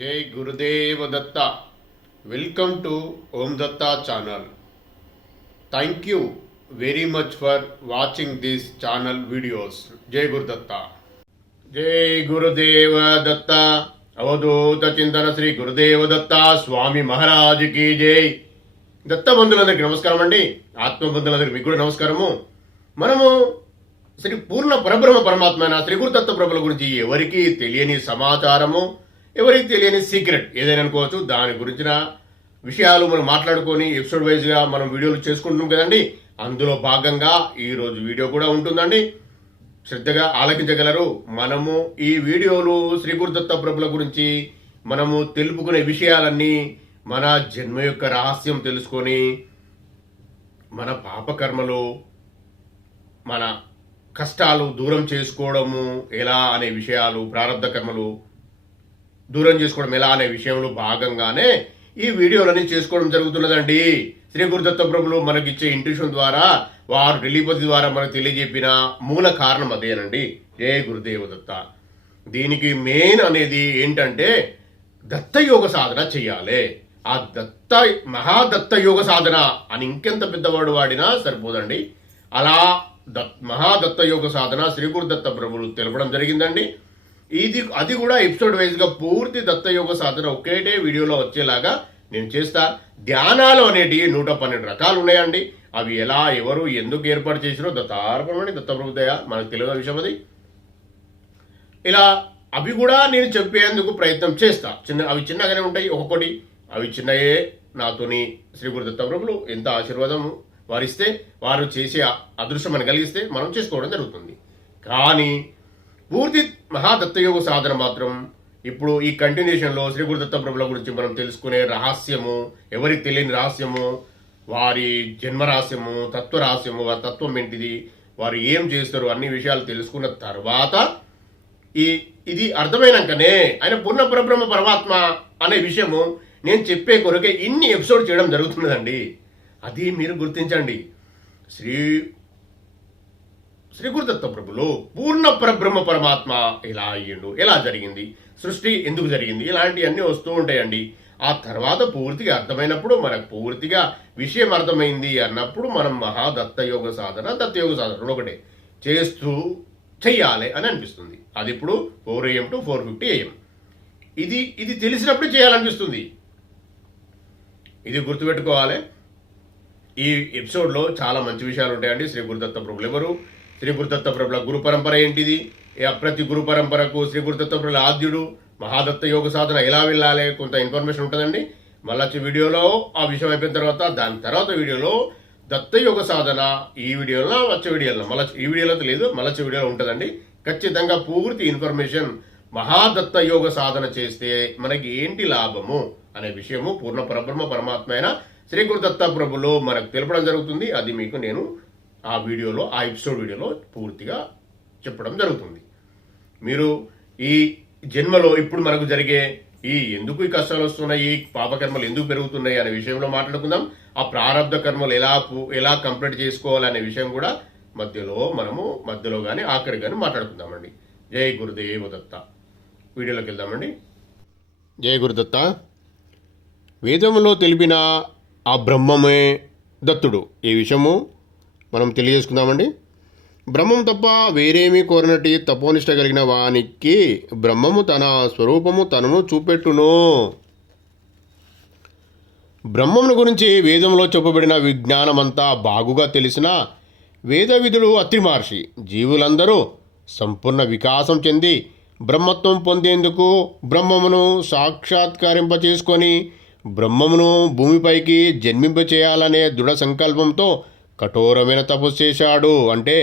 జై Gurudeva Datta. Welcome to Om Datta channel. Thank you very much for watching this channel videos. జై గురుదత్త. జై గురుదేవ దత్త. అవధూత చింతన శ్రీ గురుదేవ దత్త స్వామి మహారాజుకి జై. దత్త బంధువులందరికీ నమస్కారం అండి. ఆత్మబంధువులందరికీ మీకు కూడా నమస్కారము. మనము శ్రీ పూర్ణ పరబ్రహ్మ పరమాత్మ అయిన శ్రీ గురుదత్త ప్రభుల గురించి ఎవరికి తెలియని సమాచారము, ఎవరికి తెలియని సీక్రెట్ ఏదైనా అనుకోవచ్చు, దాని గురించిన విషయాలు మనం మాట్లాడుకొని ఎపిసోడ్ వైజ్గా మనం వీడియోలు చేసుకుంటున్నాం కదండి. అందులో భాగంగా ఈరోజు వీడియో కూడా ఉంటుందండి. శ్రద్ధగా ఆలకించగలరు. మనము ఈ వీడియోలు శ్రీ గురుదత్త ప్రభుల గురించి మనము తెలుపుకునే విషయాలన్నీ మన జన్మ యొక్క రహస్యం తెలుసుకొని మన పాపకర్మలు, మన కష్టాలు దూరం చేసుకోవడము ఎలా అనే విషయాలు, ప్రారంధ కర్మలు దూరం చేసుకోవడం ఎలా అనే విషయంలో భాగంగానే ఈ వీడియోలన్నీ చేసుకోవడం జరుగుతున్నదండి. శ్రీ గురుదత్త ప్రభులు మనకిచ్చే ఇంట్యూషన్ ద్వారా, వారు టెలిపతి ద్వారా మనకు తెలియజెప్పిన మూల కారణం అదేనండి. జయ గురుదేవ దత్త. దీనికి మెయిన్ అనేది ఏంటంటే దత్త యోగ సాధన చెయ్యాలి. ఆ దత్త మహాదత్త యోగ సాధన అని ఇంకెంత పెద్దవాడు వాడినా సరిపోదండి. అలా మహాదత్త యోగ సాధన శ్రీ గురుదత్త ప్రభులు తెలపడం జరిగిందండి. అది కూడా ఎపిసోడ్ వైజ్గా పూర్తి దత్తయోగ సాధన ఒకేటే వీడియోలో వచ్చేలాగా నేను చేస్తా. ధ్యానాలు అనేటివి 112 రకాలు ఉన్నాయండి. అవి ఎలా, ఎవరు, ఎందుకు ఏర్పాటు చేసినో దత్తార్పణమని దత్తప్రభుదయ మనకు తెలియని విషయం అది. ఇలా అవి కూడా నేను చెప్పేందుకు ప్రయత్నం చేస్తా. అవి చిన్నగానే ఉంటాయి, ఒక్కొక్కటి అవి చిన్నయే. నాతోని శ్రీ గురుదత్త ప్రభులు ఎంత ఆశీర్వాదం వారిస్తే, వారు చేసే అదృష్టం అని కలిగిస్తే మనం చేసుకోవడం జరుగుతుంది. కానీ పూర్తి మహాదత్తయోగ సాధన మాత్రం ఇప్పుడు ఈ కంటిన్యూషన్లో శ్రీ గురుదత్త ప్రభుల గురించి మనం తెలుసుకునే రహస్యము, ఎవరికి తెలియని రహస్యము, వారి జన్మ రహస్యము, తత్వ రహస్యము, వారి తత్వం ఏంటిది, వారు ఏం చేస్తారు, అన్ని విషయాలు తెలుసుకున్న తర్వాత ఇది అర్థమైనాకనే ఆయన పూర్ణ పరబ్రహ్మ పరమాత్మ అనే విషయము నేను చెప్పే కొరకే ఇన్ని ఎపిసోడ్ చేయడం జరుగుతున్నదండి. అది మీరు గుర్తించండి. శ్రీ గురుదత్త ప్రభులు పూర్ణ పరబ్రహ్మ పరమాత్మ ఎలా అయ్యిండు, ఎలా జరిగింది, సృష్టి ఎందుకు జరిగింది, ఇలాంటివన్నీ వస్తూ ఉంటాయండి. ఆ తర్వాత పూర్తిగా అర్థమైనప్పుడు, మనకు పూర్తిగా విషయం అర్థమైంది అన్నప్పుడు మనం మహాదత్తయోగ సాధన, దత్తయోగ సాధన ఒకటే చేస్తూ చెయ్యాలి అని అనిపిస్తుంది. అది ఇప్పుడు 4 AM to 4:50 AM. ఇది తెలిసినప్పుడు చేయాలనిపిస్తుంది. ఇది గుర్తుపెట్టుకోవాలి. ఈ ఎపిసోడ్లో చాలా మంచి విషయాలు ఉంటాయండి. శ్రీ గురుదత్త ప్రభులు ఎవరు, శ్రీ గురుదత్త ప్రభుల గురు పరంపర ఏంటిది, ప్రతి గురు పరంపరకు శ్రీ గురుదత్త ప్రభుల ఆద్యుడు, మహాదత్త యోగ సాధన ఎలా వెళ్ళాలి, కొంత ఇన్ఫర్మేషన్ ఉంటుందండి. మళ్ళీ వీడియోలో ఆ విషయం అయిపోయిన తర్వాత దాని తర్వాత వీడియోలో దత్త యోగ సాధన ఈ వీడియోలో వచ్చే వీడియోలో ఈ వీడియోలో లేదు, మళ్ళీ వీడియోలో ఉంటుందండి. ఖచ్చితంగా పూర్తి ఇన్ఫర్మేషన్ మహాదత్త యోగ సాధన చేస్తే మనకి ఏంటి లాభము అనే విషయము పూర్ణ పరబ్రహ్మ పరమాత్మ అయిన శ్రీ గురుదత్త ప్రభులు మనకు తెలపడం జరుగుతుంది. అది మీకు నేను ఆ వీడియోలో, ఆ ఎపిసోడ్ వీడియోలో పూర్తిగా చెప్పడం జరుగుతుంది. మీరు ఈ జన్మలో ఇప్పుడు మనకు జరిగే ఎందుకు ఈ కష్టాలు వస్తున్నాయి, పాపకర్మలు ఎందుకు పెరుగుతున్నాయి అనే విషయంలో మాట్లాడుకుందాం. ఆ ప్రారంధ కర్మలు ఎలా కంప్లీట్ చేసుకోవాలనే విషయం కూడా మధ్యలో కానీ ఆఖరి కానీ మాట్లాడుకుందామండి. జై గురుదేవ దత్త. వీడియోలోకి వెళ్దామండి. జై గురుదత్త. వేదంలో తెలిపిన ఆ బ్రహ్మమే దత్తుడు. ఈ విషయము మనం తెలియజేసుకుందామండి. బ్రహ్మం తప్ప వేరేమీ కోరనటి తపోనిష్ట కలిగిన వానికి బ్రహ్మము తన స్వరూపము తనను చూపెట్టును. బ్రహ్మమును గురించి వేదంలో చెప్పబడిన విజ్ఞానమంతా బాగుగా తెలిసిన వేదవిధుడు అత్రి మహర్షి జీవులందరూ సంపూర్ణ వికాసం చెంది బ్రహ్మత్వం పొందేందుకు బ్రహ్మమును సాక్షాత్కరింపచేసుకొని బ్రహ్మమును భూమిపైకి జన్మింపచేయాలనే దృఢ సంకల్పంతో కఠోరమైన తపస్సు చేశాడు. అంటే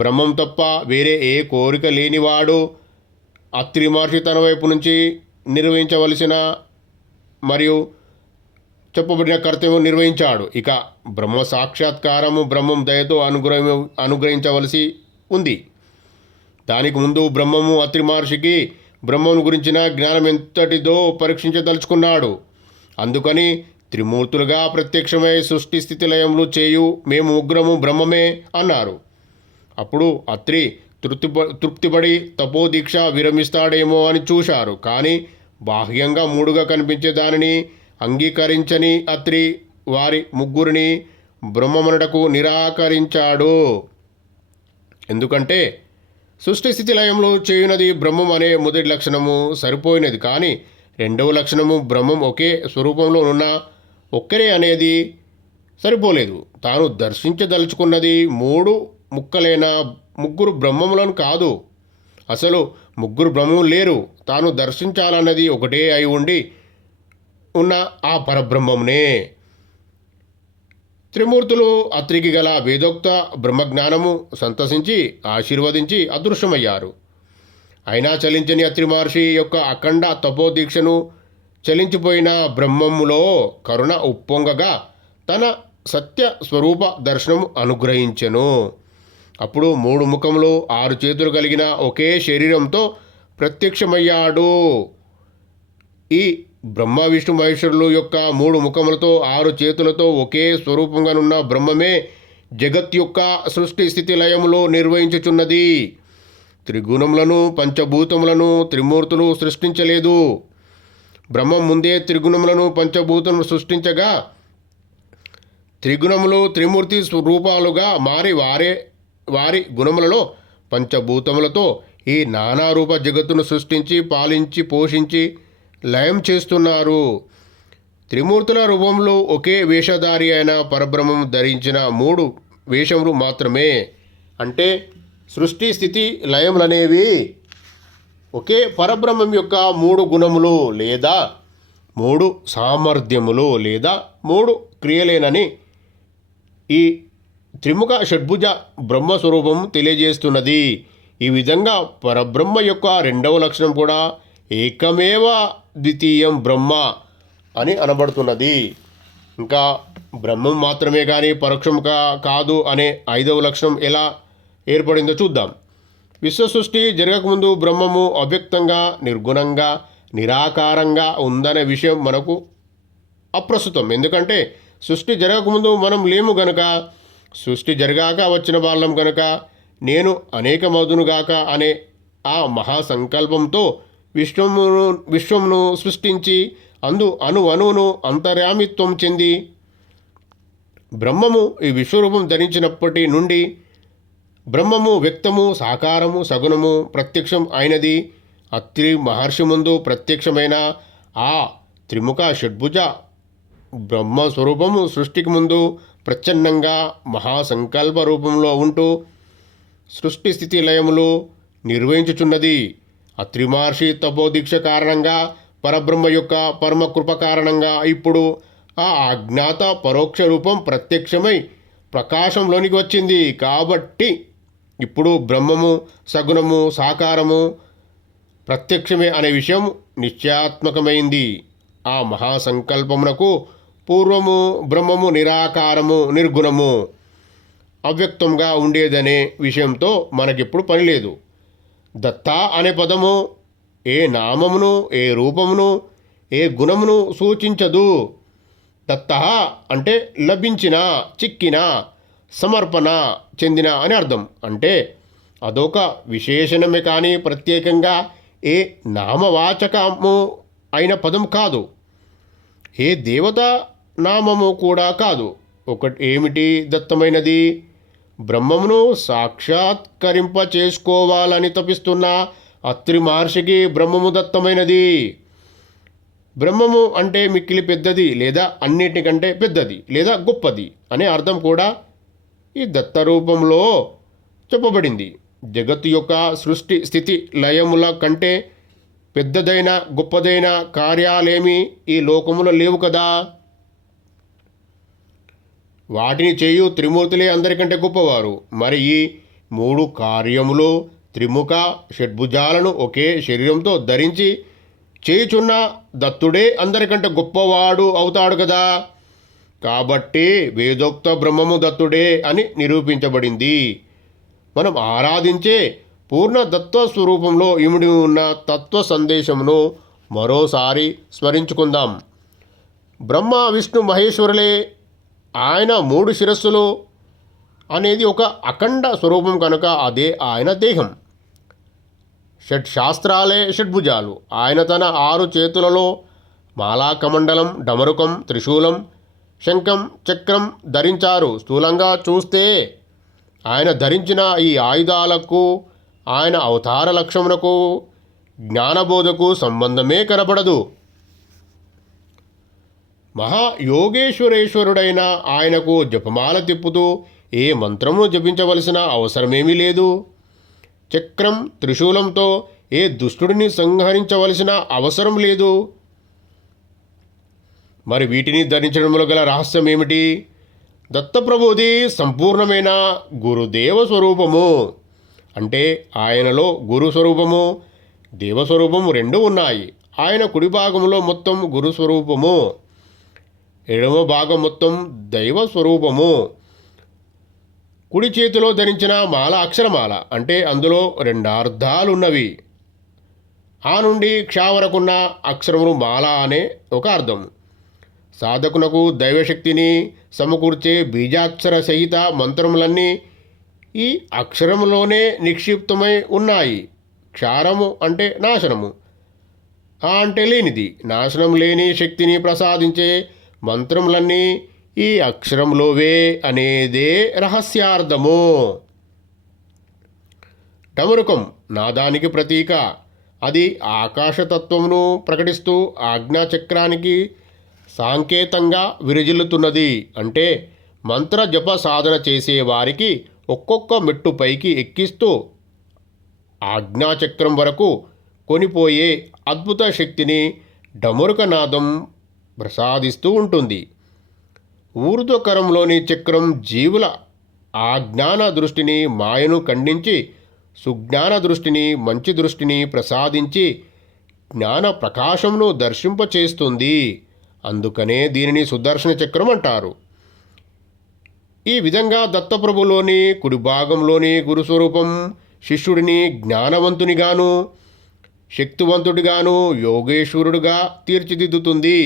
బ్రహ్మం తప్ప వేరే ఏ కోరిక లేనివాడు అత్రి మహర్షి తన వైపు నుంచి నిర్వహించవలసిన మరియు చెప్పబడిన కర్తవ్యం నిర్వహించాడు. ఇక బ్రహ్మ సాక్షాత్కారము బ్రహ్మం దయతో అనుగ్రహించవలసి ఉంది. దానికి ముందు బ్రహ్మము అత్రి మహర్షికి బ్రహ్మను గురించిన జ్ఞానం ఎంతటిదో పరీక్షించదలుచుకున్నాడు. అందుకని త్రిమూర్తులుగా ప్రత్యక్షమై సృష్టి స్థితి లయములు చేయు మేము ఉగ్రము బ్రహ్మమే అన్నారు. అప్పుడు అత్రి తృప్తిపడి తపోదీక్ష విరమిస్తాడేమో అని చూశారు. కానీ బాహ్యంగా మూడుగా కనిపించే దానిని అంగీకరించని అత్రి వారి ముగ్గురిని బ్రహ్మమనుటకు నిరాకరించాడు. ఎందుకంటే సృష్టి స్థితి లయములు చేయునది బ్రహ్మం అనే మొదటి లక్షణము సరిపోయినది, కానీ రెండవ లక్షణము బ్రహ్మం ఒకే స్వరూపంలో ఉన్న ఒక్కరే అనేది సరిపోలేదు. తాను దర్శించదలుచుకున్నది మూడు ముక్కలైన ముగ్గురు బ్రహ్మములను కాదు. అసలు ముగ్గురు బ్రహ్మములు లేరు. తాను దర్శించాలన్నది ఒకటే అయి ఉండి ఉన్న ఆ పరబ్రహ్మమునే. త్రిమూర్తులు అత్రికి గల వేదోక్త బ్రహ్మజ్ఞానము సంతసించి ఆశీర్వదించి అదృశ్యమయ్యారు. అయినా చలించని అత్రి మహర్షి యొక్క అఖండ తపోదీక్షను చలించిపోయిన బ్రహ్మములో కరుణ ఉప్పొంగగా తన సత్య స్వరూప దర్శనము అనుగ్రహించెను. అప్పుడు 3 ముఖములు 6 చేతులు కలిగిన ఒకే శరీరంతో ప్రత్యక్షమయ్యాడు. ఈ బ్రహ్మ విష్ణు మహేశ్వరులు యొక్క 3 ముఖములతో 6 చేతులతో ఒకే స్వరూపంగానున్న బ్రహ్మమే జగత్ యొక్క సృష్టి స్థితి లయములో నిర్వహించుచున్నది. త్రిగుణములను పంచభూతములను త్రిమూర్తులు సృష్టించలేదు. బ్రహ్మం ముందే త్రిగుణములను పంచభూతములను సృష్టించగా త్రిగుణములు త్రిమూర్తి రూపాలుగా మారి వారి గుణములలో పంచభూతములతో ఈ నానారూప జగత్తును సృష్టించి పాలించి పోషించి లయం చేస్తున్నారు. త్రిమూర్తుల రూపంలో ఒకే వేషధారి అయిన పరబ్రహ్మం ధరించిన 3 వేషములు మాత్రమే. అంటే సృష్టి స్థితి లయములనేవి ఒకే పరబ్రహ్మం యొక్క 3 గుణములు లేదా 3 సామర్థ్యములు లేదా 3 క్రియలేనని ఈ త్రిముఖ షడ్భుజ బ్రహ్మస్వరూపం తెలియజేస్తున్నది. ఈ విధంగా పరబ్రహ్మ యొక్క రెండవ లక్షణం కూడా ఏకమేవ ద్వితీయం బ్రహ్మ అని అనబడుతున్నది. ఇంకా బ్రహ్మం మాత్రమే కానీ పరోక్షం కాదు అనే 5వ లక్షణం ఎలా ఏర్పడిందో చూద్దాం. విశ్వసృష్టి జరగకముందు బ్రహ్మము అవ్యక్తంగా నిర్గుణంగా నిరాకారంగా ఉందనే విషయం మనకు అప్రస్తుతం. ఎందుకంటే సృష్టి జరగకముందు మనం లేము గనుక, సృష్టి జరిగాక వచ్చిన వాళ్ళం గనుక నేను అనేకమవుదునుగాక అనే ఆ మహాసంకల్పంతో విశ్వమును సృష్టించి అణువును అంతర్యామిత్వం చెంది బ్రహ్మము ఈ విశ్వరూపం ధరించినప్పటి నుండి బ్రహ్మము వ్యక్తము సాకారము సగుణము ప్రత్యక్షం అయినది. అత్రి మహర్షి ముందు ప్రత్యక్షమైన ఆ త్రిముఖ షడ్భుజ బ్రహ్మస్వరూపము సృష్టికి ముందు ప్రచ్ఛన్నంగా మహాసంకల్ప రూపంలో ఉంటూ సృష్టి స్థితి లయములు నిర్వహించుచున్నది. అత్రి మహర్షి తపోదీక్ష కారణంగా పరబ్రహ్మ యొక్క పరమకృప కారణంగా ఇప్పుడు ఆ అజ్ఞాత పరోక్ష రూపం ప్రత్యక్షమై ప్రకాశంలోనికి వచ్చింది. కాబట్టి ఇప్పుడు బ్రహ్మము సగుణము సాకారము ప్రత్యక్షమే అనే విషయం నిశ్చయాత్మకమైంది. ఆ మహాసంకల్పమునకు పూర్వము బ్రహ్మము నిరాకారము నిర్గుణము అవ్యక్తంగా ఉండేదనే విషయంతో మనకిప్పుడు పని లేదు. దత్త అనే పదము ఏ నామమును ఏ రూపమును ఏ గుణమును సూచించదు. దత్త అంటే లభించిన చిక్కిన సమర్పణ చెందిన అని అర్థం. అంటే అదొక విశేషణమే కానీ ప్రత్యేకంగా ఏ నామవాచకము అయిన పదం కాదు. ఏ దేవత నామము కూడా కాదు. ఒకటి ఏమిటి దత్తమైనది? బ్రహ్మమును సాక్షాత్కరింప చేసుకోవాలని తపిస్తున్న అత్రి మహర్షికి బ్రహ్మము దత్తమైనది. బ్రహ్మము అంటే మిక్కిలి పెద్దది లేదా అన్నిటికంటే పెద్దది లేదా గొప్పది అనే అర్థం కూడా ఈ దత్త రూపంలో చెప్పబడింది. జగత్తు యొక్క సృష్టి స్థితి లయముల కంటే పెద్దదైన గొప్పదైన కార్యాలేమీ ఈ లోకములో లేవు కదా. వాటిని చేయు త్రిమూర్తులే అందరికంటే గొప్పవారు. మరి ఈ 3 కార్యములు త్రిముఖ షడ్భుజాలను ఒకే శరీరంతో ధరించి చేయుచున్న దత్తుడే అందరికంటే గొప్పవాడు అవుతాడు కదా. కాబట్టి వేదోక్త బ్రహ్మము దత్తుడే అని నిరూపించబడింది. మనం ఆరాధించే పూర్ణ దత్వ స్వరూపంలో ఇమిడి ఉన్న తత్వ సందేశమును మరోసారి స్మరించుకుందాం. బ్రహ్మ విష్ణు మహేశ్వరులే ఆయన 3 శిరస్సులు అనేది ఒక అఖండ స్వరూపం కనుక అదే ఆయన దేహం. షట్శాస్త్రాలే షడ్భుజాలు. ఆయన తన 6 చేతులలో మాలాకమండలం, డమరుకం, త్రిశూలం, శంఖం, చక్రం ధరించారు. స్థూలంగా చూస్తే ఆయన ధరించిన ఈ ఆయుధాలకు ఆయన అవతార లక్ష్యమునకు జ్ఞానబోధకు సంబంధమే కనబడదు. మహాయోగేశ్వరేశ్వరుడైన ఆయనకు జపమాల తిప్పుతూ ఏ మంత్రము జపించవలసిన అవసరమేమీ లేదు. చక్రం, త్రిశూలంతో ఏ దుష్టుడిని సంహరించవలసిన అవసరం లేదు. మరి వీటిని ధరించడంలో గల రహస్యం ఏమిటి? దత్తప్రభుది సంపూర్ణమైన గురుదేవ స్వరూపము. అంటే ఆయనలో గురు స్వరూపము, దేవస్వరూపము రెండూ ఉన్నాయి. ఆయన కుడి భాగంలో మొత్తం గురు స్వరూపము, ఎడమ భాగం మొత్తం దైవ స్వరూపము. కుడి చేతిలో ధరించిన మాల అక్షరమాల, అంటే అందులో 2 అర్థాలున్నవి. ఆ నుండి క్ష వరకున్న అక్షరములు మాల అనే ఒక అర్థం. సాధకునకు దైవశక్తిని సమకూర్చే బీజాక్షర సహిత మంత్రములన్నీ ఈ అక్షరములోనే నిక్షిప్తమై ఉన్నాయి. క్షారము అంటే నాశనము, ఆ అంటే లేనిది. నాశనం లేని శక్తిని ప్రసాదించే మంత్రములన్నీ ఈ అక్షరంలోవే అనేదే రహస్యార్థము. డమరుకం నాదానికి ప్రతీక. అది ఆకాశతత్వమును ప్రకటిస్తూ ఆజ్ఞాచక్రానికి సాంకేతంగా విరజిల్లుతున్నది. అంటే మంత్ర జప సాధన చేసే వారికి ఒక్కొక్క మెట్టు పైకి ఎక్కిస్తూ ఆజ్ఞాచక్రం వరకు కొనిపోయే అద్భుత శక్తిని డమరుకనాదం ప్రసాదిస్తూ ఉంటుంది. ఊర్ధ్వకరంలోని చక్రం జీవుల ఆజ్ఞాన దృష్టిని, మాయను ఖండించి సుజ్ఞాన దృష్టిని, మంచి దృష్టిని ప్రసాదించి జ్ఞాన ప్రకాశంను దర్శింపచేస్తుంది. అందుకనే దీనిని సుదర్శన చక్రం అంటారు. ఈ విధంగా దత్తప్రభులోని కుడి భాగంలోని గురుస్వరూపం శిష్యుడిని జ్ఞానవంతునిగాను, శక్తివంతుడిగాను, యోగేశ్వరుడుగా తీర్చిదిద్దుతుంది.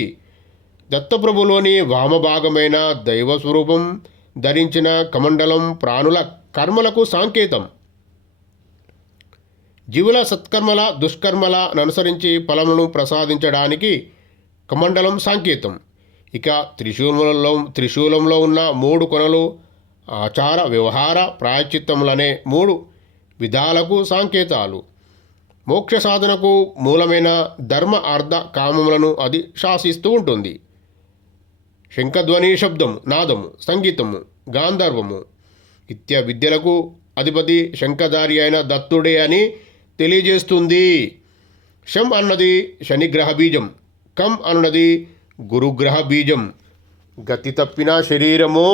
దత్తప్రభులోని వామభాగమైన దైవస్వరూపం ధరించిన కమండలం ప్రాణుల కర్మలకు సాంకేతం. జీవుల సత్కర్మల దుష్కర్మల అనుసరించి ఫలములను ప్రసాదించడానికి కమండలం సాంకేతం. ఇక త్రిశూలంలో ఉన్న 3 కొనలు ఆచార వ్యవహార ప్రాయశ్చిత్తములనే 3 విధాలకు సాంకేతాలు. మోక్ష సాధనకు మూలమైన ధర్మ అర్థ కామములను అది శాసిస్తూ ఉంటుంది. శంఖధ్వని శబ్దము, నాదము, సంగీతము, గాంధర్వము ఇత్య విద్యలకు అధిపతి శంఖధారి అయిన దత్తుడే అని తెలియజేస్తుంది. శం అన్నది శనిగ్రహ బీజం, కం అన్నది గురుగ్రహ బీజం. గతి తప్పిన శరీరము,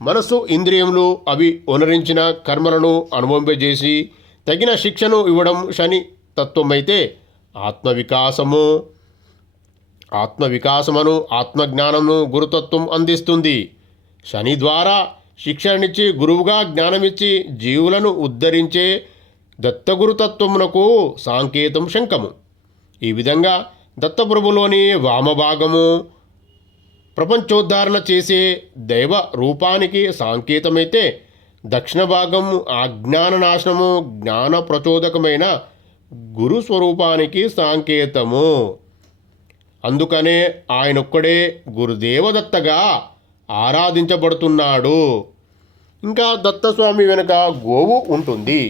మనసు, ఇంద్రియములు అవి ఒనరించిన కర్మలను అనుభవింపజేసి తగిన శిక్షను ఇవ్వడం శని తత్వమైతే, ఆత్మవికాసమును ఆత్మజ్ఞానమును గురుతత్వం అందిస్తుంది. శని ద్వారా శిక్షణనిచ్చి గురువుగా జ్ఞానమిచ్చి జీవులను ఉద్ధరించే దత్తగురుతత్వమునకు సాంకేతం శంఖము. ఈ విధంగా దత్తప్రభులోని వామభాగము ప్రపంచోద్ధారణ చేసే దైవ రూపానికి సాంకేతమైతే, దక్షిణ భాగం అజ్ఞాన నాశనము, జ్ఞాన ప్రచోదకమైన గురు స్వరూపానికి సాంకేతము. అందుకనే ఆయనొక్కడే గురుదేవదత్తగా ఆరాధించబడుతున్నాడు. ఇంకా దత్తస్వామి వెనుక గోవు ఉంటుంది.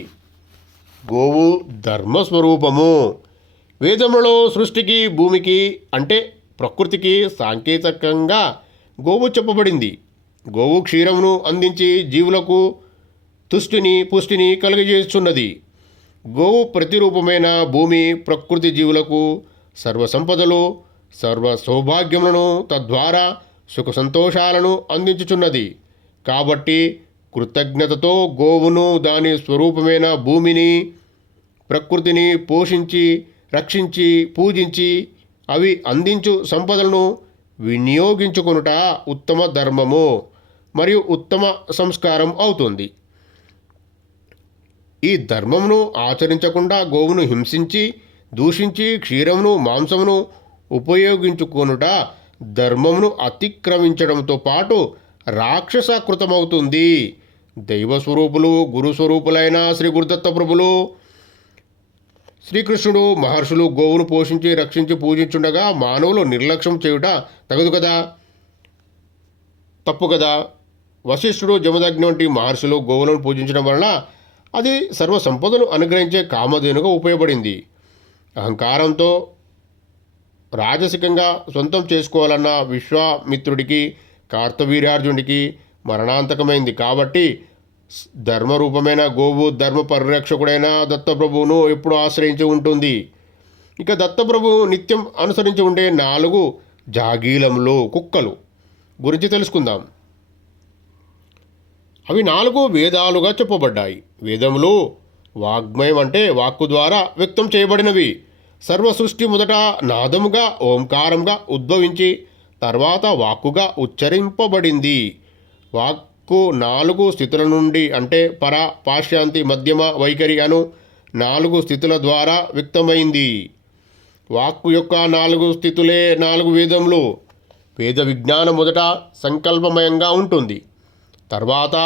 గోవు ధర్మస్వరూపము. వేదములలో సృష్టికి, భూమికి అంటే ప్రకృతికి సాంకేతికంగా గోవు చెప్పబడింది. గోవు క్షీరమును అందించి జీవులకు తుష్టిని పుష్టిని కలుగజేస్తున్నది. గోవు ప్రతిరూపమైన భూమి ప్రకృతి జీవులకు సర్వసంపదలు, సర్వ సౌభాగ్యములను, తద్వారా సుఖ సంతోషాలను అందించుచున్నది. కాబట్టి కృతజ్ఞతతో గోవును, దాని స్వరూపమైన భూమిని, ప్రకృతిని పోషించి, రక్షించి, పూజించి అవి అందించు సంపదలను వినియోగించుకొనుట ఉత్తమ ధర్మము మరియు ఉత్తమ సంస్కారం అవుతుంది. ఈ ధర్మమును ఆచరించకుండా గోవును హింసించి, దూషించి క్షీరమును, మాంసమును ఉపయోగించుకొనుట ధర్మమును అతిక్రమించడంతో పాటు రాక్షసకృతమవుతుంది. దైవస్వరూపులు, గురుస్వరూపులైన శ్రీ గురుదత్త ప్రభులు శ్రీకృష్ణుడు మహర్షులు గోవును పోషించి రక్షించి పూజించుండగా మానవులు నిర్లక్ష్యం చేయుట తగదు కదా, తప్పు కదా. వశిష్ఠుడు జమదగ్ని వంటి మహర్షులు గోవులను పూజించడం వలన అది సర్వ సంపదను అనుగ్రహించే కామధేనుగా ఉపయోగపడింది. అహంకారంతో రాజసికంగా సొంతం చేసుకోవాలన్న విశ్వామిత్రుడికి కార్తవీర్యార్జునుడికి మరణాంతకమైంది. కాబట్టి ధర్మరూపమైన గోవు ధర్మ పరిరక్షకుడైన దత్తప్రభువును ఎప్పుడు ఆశ్రయించి ఉంటుంది. ఇక దత్తప్రభు నిత్యం అనుసరించి ఉండే 4 జాగీలములు కుక్కలు గురించి తెలుసుకుందాం. అవి 4 వేదాలుగా చెప్పబడ్డాయి. వేదములు వాగ్మయం అంటే వాక్కు ద్వారా వ్యక్తం చేయబడినవి. సర్వ సృష్టి మొదట నాదముగా ఓంకారంగా ఉద్భవించి తర్వాత వాక్కుగా ఉచ్చరింపబడింది. వాక్కు 4 స్థితుల నుండి అంటే పర, పాశ్యాంతి, మధ్యమ, వైఖరి అను 4 స్థితుల ద్వారా వ్యక్తమైంది. వాక్కు యొక్క 4 స్థితులే 4 వేదములు. వేద విజ్ఞానం మొదట సంకల్పమయంగా ఉంటుంది, తర్వాత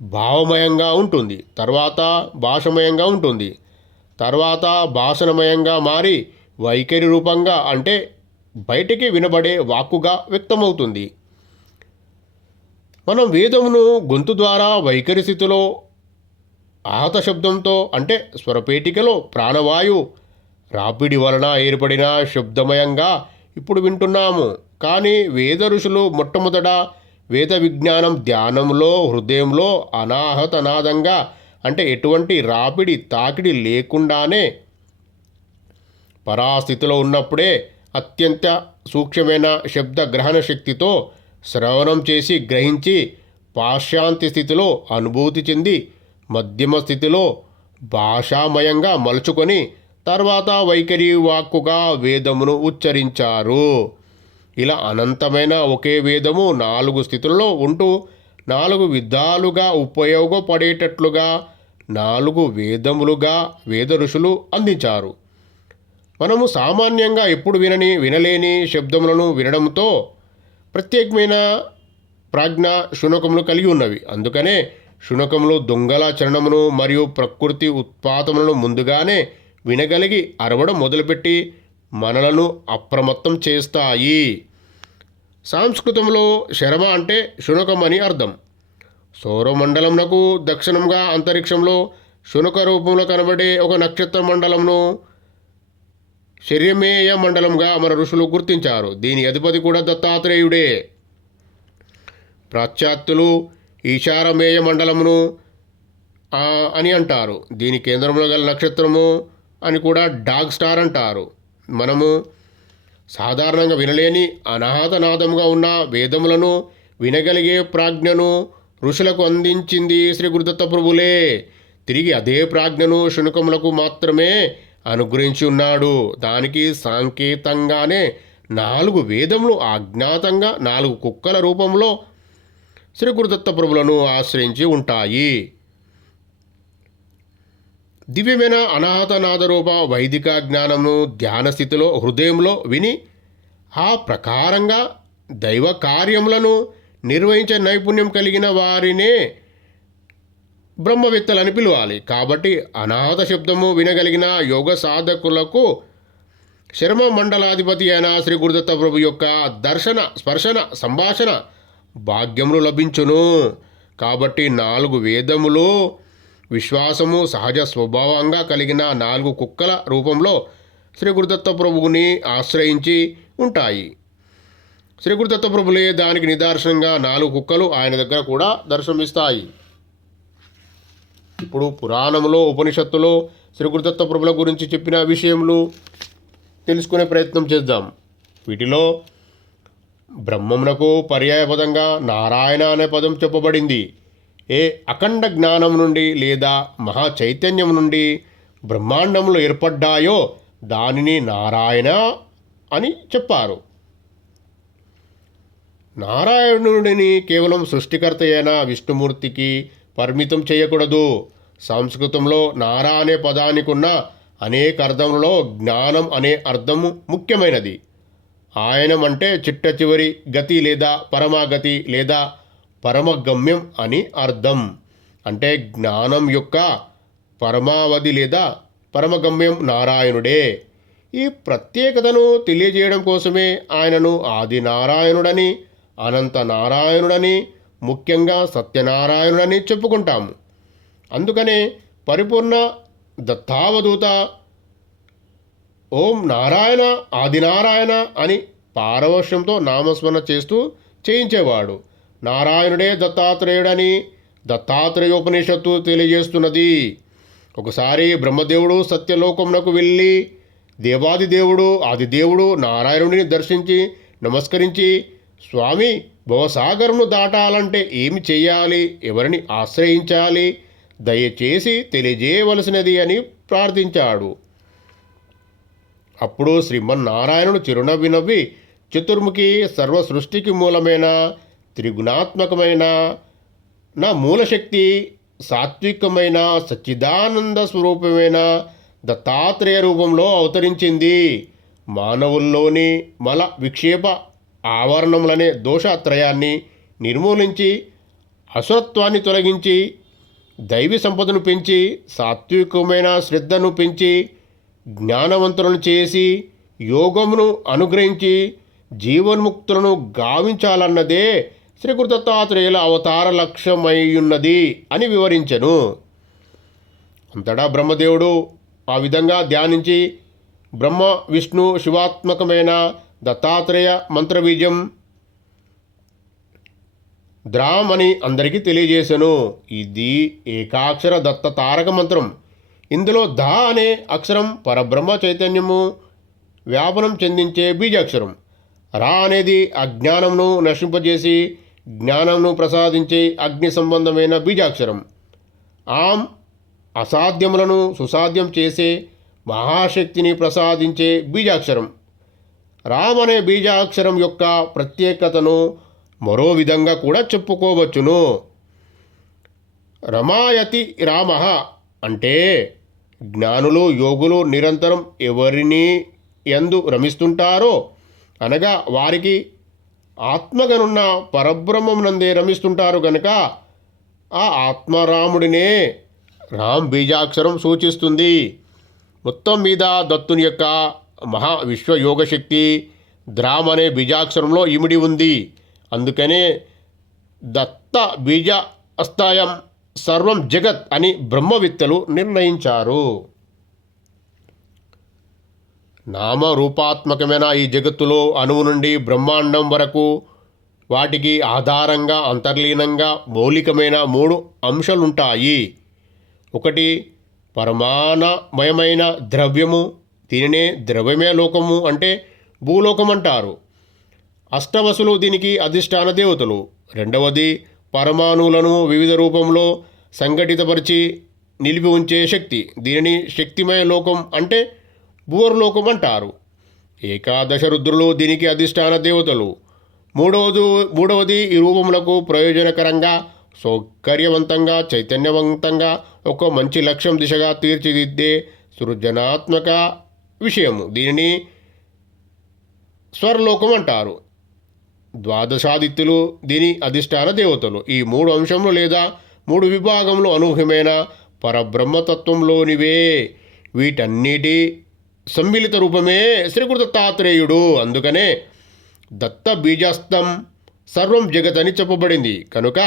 భావమయంగా ఉంటుంది, తర్వాత భాషమయంగా ఉంటుంది, తర్వాత భాషణమయంగా మారి వైఖరి రూపంగా అంటే బయటికి వినబడే వాక్కుగా వ్యక్తమవుతుంది. మనం వేదమును గొంతు ద్వారా వైఖరి స్థితిలో ఆహత శబ్దంతో అంటే స్వరపేటికలో ప్రాణవాయు రాపిడి వలన ఏర్పడిన శబ్దమయంగా ఇప్పుడు వింటున్నాము. కానీ వేద ఋషులు మొట్టమొదట వేద విజ్ఞానం ధ్యానంలో హృదయంలో అనాహతనాదంగా అంటే ఎటువంటి రాపిడి తాకిడి లేకుండానే పరాస్థితిలో ఉన్నప్పుడే అత్యంత సూక్ష్మమైన శబ్ద గ్రహణ శక్తితో శ్రవణం చేసి గ్రహించి పాశ్యాంతి స్థితిలో అనుభూతి చెంది మధ్యమ స్థితిలో భాషామయంగా మలుచుకొని తర్వాత వైఖరి వాక్కుగా వేదమును ఉచ్చరించారు. ఇలా అనంతమైన ఒకే వేదము 4 స్థితుల్లో ఉంటూ 4 విధాలుగా ఉపయోగపడేటట్లుగా 4 వేదములుగా వేద ఋషులు అందించారు. మనము సామాన్యంగా ఎప్పుడు వినలేని శబ్దములను వినడంతో ప్రత్యేకమైన ప్రాజ్ఞ శునకములు కలిగి ఉన్నవి. అందుకనే శునకములు దొంగల చరణమును మరియు ప్రకృతి ఉత్పాతములను ముందుగానే వినగలిగి అరవడం మొదలుపెట్టి మనలను అప్రమత్తం చేస్తాయి. సంస్కృతంలో శరమ అంటే శునకం అని అర్థం. సౌరమండలంనకు దక్షిణంగా అంతరిక్షంలో శునక రూపంలో కనబడే ఒక నక్షత్ర మండలంను శర్యమేయ మండలంగా మన ఋషులు గుర్తించారు. దీని అధిపతి కూడా దత్తాత్రేయుడే. పాశ్చాత్యులు ఈశారమేయ మండలమును అని అంటారు. దీని కేంద్రంలో గల నక్షత్రము అని కూడా డాగ్ స్టార్ అంటారు. మనము సాధారణంగా వినలేని అనాహతనాదముగా ఉన్న వేదములను వినగలిగే ప్రాజ్ఞను ఋషులకు అందించింది శ్రీ గురుదత్త ప్రభులే. తిరిగి అదే ప్రాజ్ఞను శునకములకు మాత్రమే అనుగ్రహించి ఉన్నాడు. దానికి సాంకేతంగానే 4 వేదములు అజ్ఞాతంగా 4 కుక్కల రూపంలో శ్రీ గురుదత్త ప్రభులను ఆశ్రయించి ఉంటాయి. దివ్యమైన అనాహతనాదరూప వైదిక జ్ఞానమును ధ్యాన స్థితిలో హృదయంలో విని ఆ ప్రకారంగా దైవ కార్యములను నిర్వహించే నైపుణ్యం కలిగిన వారినే బ్రహ్మవేత్తలని పిలవాలి. కాబట్టి అనాహత శబ్దము వినగలిగిన యోగ సాధకులకు శర్మ మండలాధిపతి అయిన శ్రీ గురుదత్త ప్రభు యొక్క దర్శన స్పర్శన సంభాషణ భాగ్యములు లభించును. కాబట్టి 4 వేదములు విశ్వాసము సహజ స్వభావంగా కలిగిన 4 కుక్కల రూపంలో శ్రీ గురుదత్త ప్రభువుని ఆశ్రయించి ఉంటాయి. శ్రీ గురుదత్త ప్రభులే దానికి నిదర్శనంగా 4 కుక్కలు ఆయన దగ్గర కూడా దర్శనమిస్తాయి. ఇప్పుడు పురాణంలో ఉపనిషత్తులో శ్రీ గురుదత్త ప్రభుల గురించి చెప్పిన విషయములు తెలుసుకునే ప్రయత్నం చేద్దాం. వీటిలో బ్రహ్మమునకు పర్యాయపదంగా నారాయణ అనే పదం చెప్పబడింది. ఏ అఖండ జ్ఞానం నుండి లేదా మహా చైతన్యం నుండి బ్రహ్మాండములు ఏర్పడ్డాయో దానిని నారాయణ అని చెప్పారు. నారాయణుడిని కేవలం సృష్టికర్త అయిన విష్ణుమూర్తికి పరిమితం చేయకూడదు. సంస్కృతంలో నారా అనే పదానికి ఉన్న అనేక అర్థములలో జ్ఞానం అనే అర్థము ముఖ్యమైనది. ఆయనం అంటే చిట్ట చివరి గతి లేదా పరమగతి లేదా పరమగమ్యం అని అర్థం. అంటే జ్ఞానం యొక్క పరమావధి లేదా పరమగమ్యం నారాయణుడే. ఈ ప్రత్యేకతను తెలియజేయడం కోసమే ఆయనను ఆది నారాయణుడని, అనంత నారాయణుడని, ముఖ్యంగా సత్యనారాయణుడని చెప్పుకుంటాము. అందుకనే పరిపూర్ణ దత్తావధూత ఓం నారాయణ ఆదినారాయణ అని పారవశ్యంతో నామస్మరణ చేస్తూ చేయించేవాడు. నారాయణుడే దత్తాత్రేయుడని దత్తాత్రేయోపనిషత్తు తెలియజేస్తున్నది. ఒకసారి బ్రహ్మదేవుడు సత్యలోకమునకు వెళ్ళి దేవాదిదేవుడు ఆదిదేవుడు నారాయణుడిని దర్శించి నమస్కరించి, స్వామి, భవసాగరమును దాటాలంటే ఏమి చెయ్యాలి, ఎవరిని ఆశ్రయించాలి, దయచేసి తెలియజేయవలసినది అని ప్రార్థించాడు. అప్పుడు శ్రీమన్నారాయణుడు చిరునవ్వి నవ్వి, చతుర్ముఖి, సర్వ సృష్టికి మూలమైన త్రిగుణాత్మకమైన నా మూలశక్తి, సాత్వికమైన సచ్చిదానంద స్వరూపమైన దత్తాత్రేయ రూపంలో అవతరించింది. మానవుల్లోని మల విక్షేప ఆవరణములనే దోషత్రయాన్ని నిర్మూలించి, అసురత్వాన్ని తొలగించి, దైవీ సంపదను పెంచి, సాత్వికమైన శ్రద్ధను పెంచి, జ్ఞానవంతులను చేసి, యోగమును అనుగ్రహించి, జీవన్ముక్తులను గావించాలన్నదే శ్రీ గురు దత్తాత్రేయుల అవతార లక్ష్యమయ్యున్నది అని వివరించెను. అంతటా బ్రహ్మదేవుడు ఆ విధంగా ధ్యానించి బ్రహ్మ విష్ణు శివాత్మకమైన దత్తాత్రేయ మంత్రబీజం ద్రామ్ అని అందరికీ తెలియజేశాను. ఇది ఏకాక్షర దత్త తారక మంత్రం. ఇందులో ధ అనే అక్షరం పరబ్రహ్మ చైతన్యము వ్యాపనం చెందించే బీజాక్షరం. రా అనేది అజ్ఞానంను నశింపజేసి జ్ఞానంను ప్రసాదించే అగ్ని సంబంధమైన బీజాక్షరం. ఆం అసాధ్యములను సుసాధ్యం చేసే మహాశక్తిని ప్రసాదించే బీజాక్షరం. రామ్ అనే బీజాక్షరం యొక్క ప్రత్యేకతను మరో విధంగా కూడా చెప్పుకోవచ్చును. రమాయతి రామ అంటే జ్ఞానులు యోగులు నిరంతరం ఎవరిని యందు రమిస్తుంటారో, అనగా వారికి ఆత్మగనున్న పరబ్రహ్మమునందే రమిస్తుంటారు గనుక ఆ ఆత్మరాముడినే రామ్ బీజాక్షరం సూచిస్తుంది. మొత్తం మీద దత్తుని యొక్క మహా విశ్వయోగశక్తి ద్రామ్ అనే బీజాక్షరంలో ఇమిడి ఉంది. అందుకనే దత్త బీజ అస్థాయం సర్వం జగత్ అని బ్రహ్మవిత్తలు నిర్ణయించారు. నామరూపాత్మకమైన ఈ జగత్తులో అణువు నుండి బ్రహ్మాండం వరకు వాటికి ఆధారంగా అంతర్లీనంగా మౌలికమైన 3 అంశాలుంటాయి. ఒకటి పరమాణమయమైన ద్రవ్యము, దీనినే ద్రవ్యమే లోకము అంటే భూలోకం అంటారు. అష్టవసులు దీనికి అధిష్టాన దేవతలు. రెండవది పరమాణువులను వివిధ రూపంలో సంఘటితపరిచి నిలిపి ఉంచే శక్తి, దీనిని శక్తిమయ లోకం అంటే భూవర్లోకం అంటారు. ఏకాదశ రుద్రులు దీనికి అధిష్టాన దేవతలు. మూడవది ఈ రూపములకు ప్రయోజనకరంగా సౌకర్యవంతంగా చైతన్యవంతంగా ఒక మంచి లక్ష్యం దిశగా తీర్చిదిద్దే సృజనాత్మక విషయము, దీనిని స్వర్లోకం అంటారు. ద్వాదశాదిత్యులు దీని అధిష్టాన దేవతలు. ఈ 3 అంశములు లేదా 3 విభాగంలో అనూహ్యమైన పరబ్రహ్మతత్వంలోనివే. వీటన్నిటి సమ్మిళిత రూపమే శ్రీ గురు దత్తాత్రేయుడు. అందుకనే దత్త బీజస్థం సర్వం జగత్ అని చెప్పబడింది. కనుక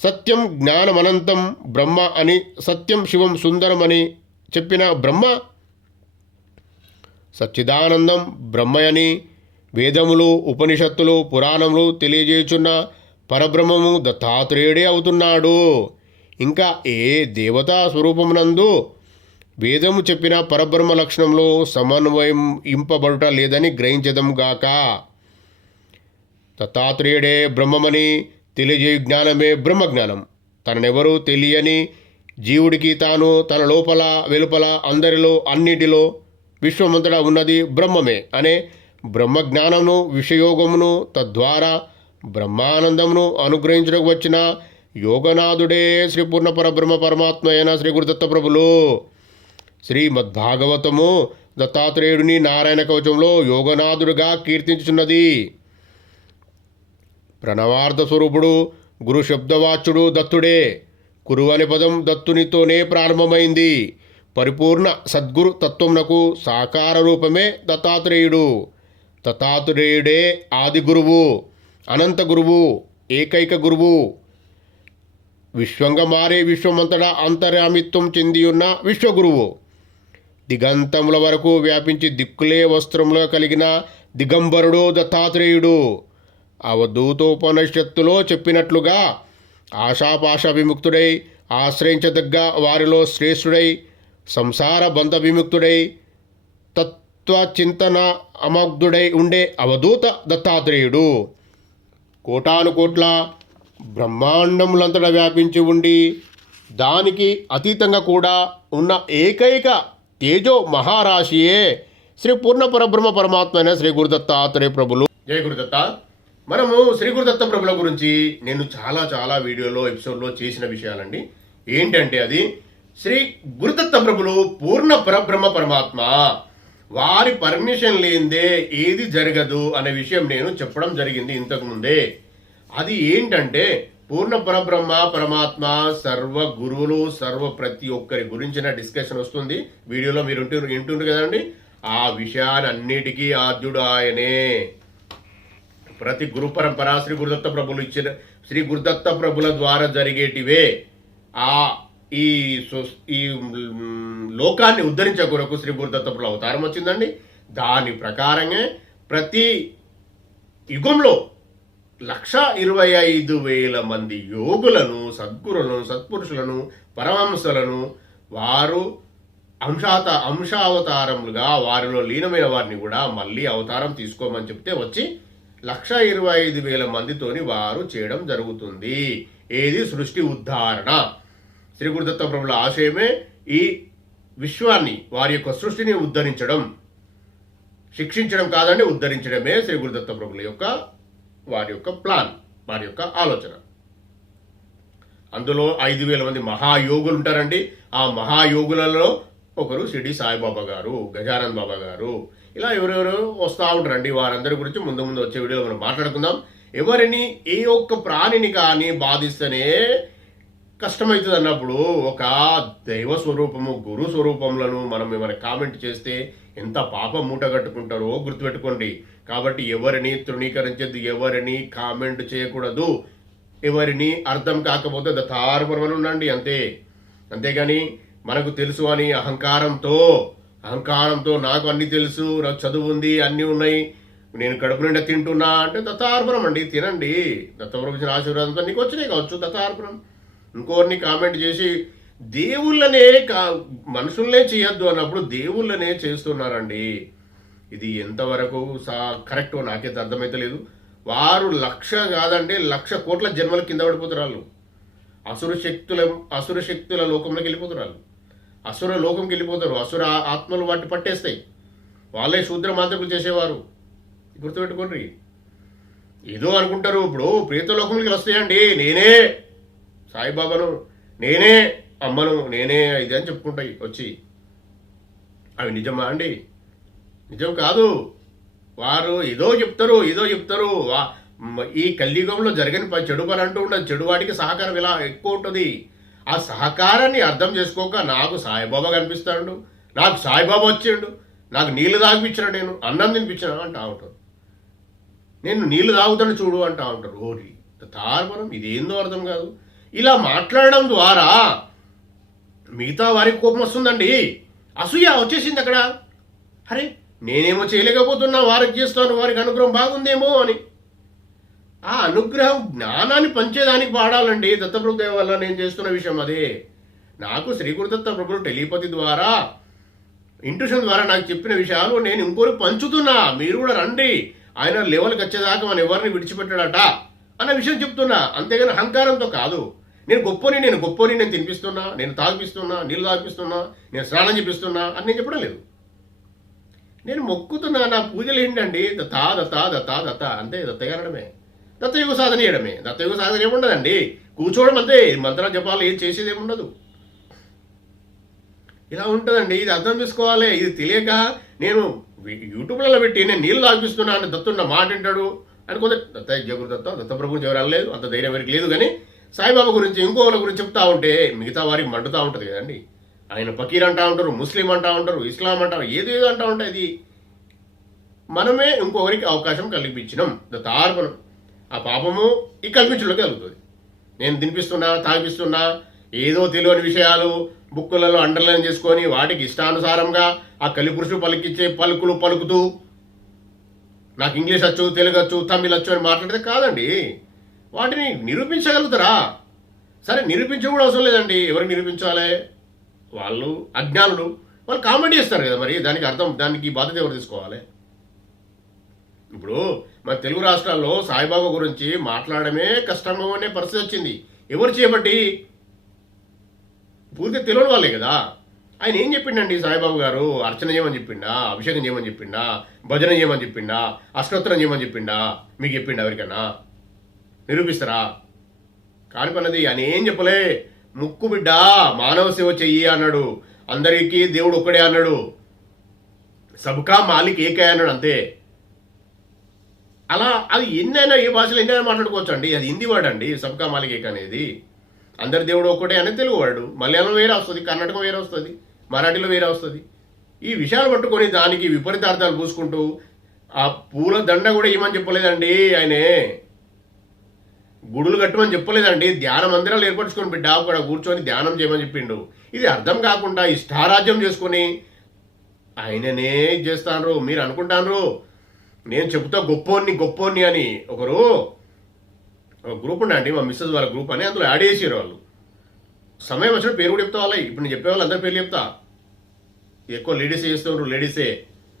సత్యం జ్ఞానమనంతం బ్రహ్మ అని, సత్యం శివం సుందరం అని చెప్పిన బ్రహ్మ సచ్చిదానందం బ్రహ్మయని వేదములు ఉపనిషత్తులు పురాణములు తెలియజేయుచున్న పరబ్రహ్మము దత్తాత్రేయుడే అవుతున్నాడు. ఇంకా ఏ దేవతా స్వరూపమునందు వేదము చెప్పిన పరబ్రహ్మ లక్షణంలో సమన్వయం ఇంపబడుట లేదని గ్రహించదంగాక. దత్తాత్రేయుడే బ్రహ్మమని తెలియజేయు జ్ఞానమే బ్రహ్మజ్ఞానం. తననెవరూ తెలియని జీవుడికి తాను తన లోపల వెలుపల అందరిలో అన్నిటిలో విశ్వమంతటా ఉన్నది బ్రహ్మమే అనే బ్రహ్మజ్ఞానమును విషయోగమును తద్వారా బ్రహ్మానందమును అనుగ్రహించడానికి వచ్చిన యోగనాథుడే శ్రీ పూర్ణ పరబ్రహ్మ పరమాత్మ అయిన శ్రీ గురుదత్త ప్రభులు. శ్రీమద్భాగవతము దత్తాత్రేయుడిని నారాయణ కవచంలో యోగనాథుడుగా కీర్తించుచున్నది. ప్రణవార్థ స్వరూపుడు గురు శబ్దవాచ్యుడు దత్తుడే. కురు అనే పదం దత్తునితోనే ప్రారంభమైంది. పరిపూర్ణ సద్గురు తత్వమునకు సాకార రూపమే దత్తాత్రేయుడు. దత్తాత్రేయుడే ఆది గురువు, అనంత గురువు, ఏకైక గురువు. విశ్వంగా మారే విశ్వమంతటా అంతర్యామిత్వం చెందియున్న విశ్వగురువు. దిగంతముల వరకు వ్యాపించి దిక్కులే వస్త్రములో కలిగిన దిగంబరుడు దత్తాత్రేయుడు. అవధూతోపనిషత్తులో చెప్పినట్లుగా ఆశాపాశ విముక్తుడై, ఆశ్రయించదగ్గ వారిలో శ్రేష్ఠుడై, సంసార బంధ విముక్తుడై, తత్వచింతన అమగ్ధుడై ఉండే అవధూత దత్తాత్రేయుడు. కోటాను కోట్ల బ్రహ్మాండములంతటా వ్యాపించి ఉండి దానికి అతీతంగా కూడా ఉన్న ఏకైక తేజో మహారాశియే శ్రీ పూర్ణ పరబ్రహ్మ పరమాత్మ అయిన శ్రీ గురుదత్తాత్రేయ ప్రభులు. జై గురుదత్త. మనము శ్రీ గురుదత్త ప్రభుల గురించి నేను చాలా వీడియోలో ఎపిసోడ్లో చేసిన విషయాలండి. ఏంటంటే అది శ్రీ గురుదత్త ప్రభులు పూర్ణ పరబ్రహ్మ పరమాత్మ. వారి పర్మిషన్ లేనిదే ఏది జరగదు అనే విషయం నేను చెప్పడం జరిగింది ఇంతకుముందే. అది ఏంటంటే పూర్ణ పరబ్రహ్మ పరమాత్మ సర్వ గురువులు సర్వ ప్రతి ఒక్కరి గురించిన డిస్కషన్ వస్తుంది వీడియోలో. మీరు వింటుండ్రు కదండి. ఆ విషయాన్ని అన్నిటికీ ఆద్యుడు ఆయనే. ప్రతి గురు పరంపర శ్రీ గురుదత్త ప్రభులు ఇచ్చిన శ్రీ గురుదత్త ప్రభుల ద్వారా జరిగేటివే. ఈ లోకాన్ని ఉద్ధరించే కొరకు శ్రీ గురుదత్త ప్రభుల అవతారం వచ్చిందండి. దాని ప్రకారంగా ప్రతి యుగంలో 1,25,000 మంది యోగులను, సద్గురులను, సత్పురుషులను, పరమహంసలను వారు అంశావతారములుగా వారిలో లీనమైన వారిని కూడా మళ్ళీ అవతారం తీసుకోమని చెప్తే వచ్చి 1,25,000 మందితోని వారు చేయడం జరుగుతుంది. ఏది సృష్టి ఉద్ధారణ. శ్రీ గురుదత్త ప్రభుల ఆశయమే ఈ విశ్వాన్ని, వారి యొక్క సృష్టిని ఉద్ధరించడం, శిక్షించడం కాదండి, ఉద్ధరించడమే శ్రీ గురుదత్త ప్రభుల యొక్క వారి యొక్క ప్లాన్, వారి యొక్క ఆలోచన. అందులో 5,000 మంది మహాయోగులు ఉంటారండి. ఆ మహాయోగులలో ఒకరు షిరిడి సాయిబాబా గారు, గజానన్ బాబా గారు, ఇలా ఎవరెవరు వస్తూ ఉంటారండి. వారందరి గురించి ముందు వచ్చే వీడియోలో మనం మాట్లాడుకుందాం. ఎవరిని ఏ ఒక్క ప్రాణిని కానీ బాధిస్తేనే కష్టమవుతుంది అన్నప్పుడు ఒక దైవ స్వరూపము, గురు స్వరూపములను మనం ఏమైనా కామెంట్ చేస్తే ఎంత పాపం మూట కట్టుకుంటారో గుర్తుపెట్టుకోండి. కాబట్టి ఎవరిని తృణీకరించద్దు, ఎవరిని కామెంట్ చేయకూడదు. ఎవరిని అర్థం కాకపోతే దత్తార్పణం ఉండండి అంతే. అంతేగాని మనకు తెలుసు అని అహంకారంతో నాకు అన్ని తెలుసు, నాకు చదువు ఉంది, అన్నీ ఉన్నాయి, నేను కడుపు నిండా తింటున్నా అంటే దత్తార్పణం అండి. తినండి. దత్తప్రభు ఆశీర్వాదంతో నీకు వచ్చినాయి కావచ్చు దత్తార్పణం. ఇంకోరిని కామెంట్ చేసి దేవుళ్ళనే మనుషుల్నే చేయొద్దు అన్నప్పుడు దేవుళ్ళనే చేస్తున్నారండి. ఇది ఎంతవరకు కరెక్టో నాకైతే అర్థమైతలేదు. వారు 1,00,000 కాదండి 1,00,000 కోట్ల జన్మల కింద పడిపోతారు వాళ్ళు. అసుర శక్తుల లోకంలోకి వెళ్ళిపోతారు వాళ్ళు. అసుర లోకంకి వెళ్ళిపోతారు. అసుర ఆత్మలు వాటిని పట్టేస్తాయి. వాళ్ళే శూద్ర మాంత్రికులు చేసేవారు. గుర్తుపెట్టుకోండి. ఏదో అనుకుంటారు. ఇప్పుడు ప్రేతలోకంలోకి వస్తాయండి, నేనే సాయిబాబాను, నేనే అమ్మను, నేనే ఇది అని చెప్పుకుంటాయి వచ్చి. అవి నిజమా అండి? నిజం కాదు. వారు ఏదో చెప్తారు. ఈ కలియుగంలో జరగని చెడు పని అంటూ ఉండదు. చెడు వాటికి సహకారం ఇలా ఎక్కువ ఉంటుంది. ఆ సహకారాన్ని అర్థం చేసుకోక నాకు సాయిబాబా కనిపిస్తాడు, నాకు సాయిబాబా వచ్చాడు, నాకు నీళ్లు తాగిపించిన, నేను అన్నం తినిపించిన అంటా ఉంటారు. నేను నీళ్లు తాగుతాను చూడు అంటా ఉంటారు. ఓరి తార్పణం, ఇదేందో అర్థం కాదు. ఇలా మాట్లాడడం ద్వారా మిగతా వారికి కోపం వస్తుందండి. అసూయ వచ్చేసింది అక్కడ. అరే నేనేమో చేయలేకపోతున్నా, వారికి చేస్తాను, వారికి అనుగ్రహం బాగుందేమో అని. ఆ అనుగ్రహం జ్ఞానాన్ని పంచేదానికి వాడాలండి. దత్తప్రభుదేవ వల్ల నేను చేస్తున్న విషయం అదే. నాకు శ్రీ గురుదత్త ప్రభులు టెలిపతి ద్వారా, ఇంట్యూషన్ ద్వారా నాకు చెప్పిన విషయాలు నేను ఇంకోరికి పంచుతున్నా. మీరు కూడా రండి, ఆయన లెవెల్కి వచ్చేదాకా మనం ఎవరిని విడిచిపెట్టాడట అన్న విషయం చెప్తున్నా. అంతేగాని అహంకారంతో కాదు. నేను గొప్పని నేను తినిపిస్తున్నా, నేను తాగిపిస్తున్నా, నీళ్ళు తాగిపిస్తున్నా, నేను స్నానం చేపిస్తున్నా అని నేను చెప్పడం లేదు. నేను మొక్కుతున్నా. నా పూజలు ఏంటండి? దత్తా దత్తా దత్తా దత్త అంతే. దత్తగారడమే, దత్తయుగ సాధన చేయడమే. దత్తయుగ సాధన ఏముండదండి, కూర్చోవడం అంతే. మంత్రాలు జపాలు ఏం చేసేది ఏముండదు. ఇలా ఉంటుందండి. ఇది అర్థం చేసుకోవాలి. ఇది తెలియక నేను యూట్యూబ్లలో పెట్టి నేను నీళ్ళు తాగిపిస్తున్నా అంటే దత్తున్న మాట వింటాడు అనుకుంటే దత్త జగురుదత్త దత్తప్రభుని ఎవరు అనలేదు, అంత ధైర్యం ఎవరికి లేదు. కానీ సాయిబాబా గురించి ఇంకోళ్ళ గురించి చెప్తా ఉంటే మిగతా వారికి మండుతూ ఉంటుంది కదండి. ఆయన ఫకీర్ అంటా ఉంటారు, ముస్లిం అంటా ఉంటారు, ఇస్లాం అంటారు, ఏదేదో అంటా ఉంటాయి. అది మనమే ఇంకొకరికి అవకాశం కల్పించినాం దత్తార్పణం. ఆ పాపము ఈ కల్పించడంలో కలుగుతుంది. నేను తినిపిస్తున్నా, తాగిపిస్తున్నా, ఏదో తెలియని విషయాలు బుక్కులలో అండర్లైన్ చేసుకొని వాటికి ఇష్టానుసారంగా ఆ కలిపురుషులు పలికించే పలుకులు పలుకుతూ నాకు ఇంగ్లీష్ వచ్చు, తెలుగు వచ్చు, తమిళ్ వచ్చు అని మాట్లాడితే కాదండి. వాటిని నిరూపించగలుగుతారా? సరే, నిరూపించడం కూడా అవసరం లేదండి. ఎవరికి నిరూపించాలి? వాళ్ళు అజ్ఞానులు, వాళ్ళు కామెంట్ చేస్తారు కదా. మరి దానికి అర్థం, దానికి బాధ్యత ఎవరు తీసుకోవాలి? ఇప్పుడు మన తెలుగు రాష్ట్రాల్లో సాయిబాబా గురించి మాట్లాడమే కష్టంగా అనే పరిస్థితి వచ్చింది. ఎవరు చేపట్టి? పూర్తిగా తెలియని వాళ్ళే కదా. ఆయన ఏం చెప్పిండండి సాయిబాబు గారు? అర్చన చేయమని చెప్పిండా? అభిషేకం చేయమని చెప్పిండా? భజన చేయమని చెప్పిండా? అష్టోత్తరం చేయమని చెప్పిండా? మీకు చెప్పిండా? ఎవరికన్నా నిరూపిస్తారా? కాని పన్నది ఆయన ఏం చెప్పలే. ముక్కు బిడ్డ మానవ సేవ చెయ్యి అన్నాడు. అందరికీ దేవుడు ఒక్కడే అన్నాడు. సబ్కా మాలిక్ ఏకే అన్నాడు, అంతే. అలా అది ఎన్నైనా, ఏ భాషలో ఎన్నైనా మాట్లాడుకోవచ్చు అండి. అది హిందీ వర్డ్ అండి, సబ్కా మాలిక్ ఏక్ అనేది. అందరి దేవుడు ఒక్కటే అనేది తెలుగు వర్డు. మలయాళం వేరే వస్తుంది, కర్ణాటక వేరే వస్తుంది, మరాఠీలో వేరే వస్తుంది. ఈ విషయాలు పట్టుకొని దానికి విపరీతార్థాలు పూసుకుంటూ ఆ పూల దండ కూడా ఏమని చెప్పలేదండి ఆయనే. గుడులు కట్టమని చెప్పలేదండి. ధ్యాన మందిరాలు ఏర్పరచుకొని బిడ్డ అక్కడ కూర్చొని ధ్యానం చేయమని చెప్పిండు. ఇది అర్థం కాకుండా ఇష్టారాజ్యం చేసుకొని ఆయననే చేస్తాను. మీరు అనుకుంటాను నేను చెబుతా గొప్పోన్ని అని. ఒక గ్రూప్ ఉండండి, మా మిస్సెస్ వాళ్ళ గ్రూప్ అని, అందులో యాడ్ చేసారు వాళ్ళు. సమయం వచ్చిన పేరు కూడా చెప్తా వాళ్ళవి. ఇప్పుడు నేను చెప్పే వాళ్ళు అందరి పేర్లు చెప్తా. ఎక్కువ లేడీసే చేస్తున్నారు, లేడీసే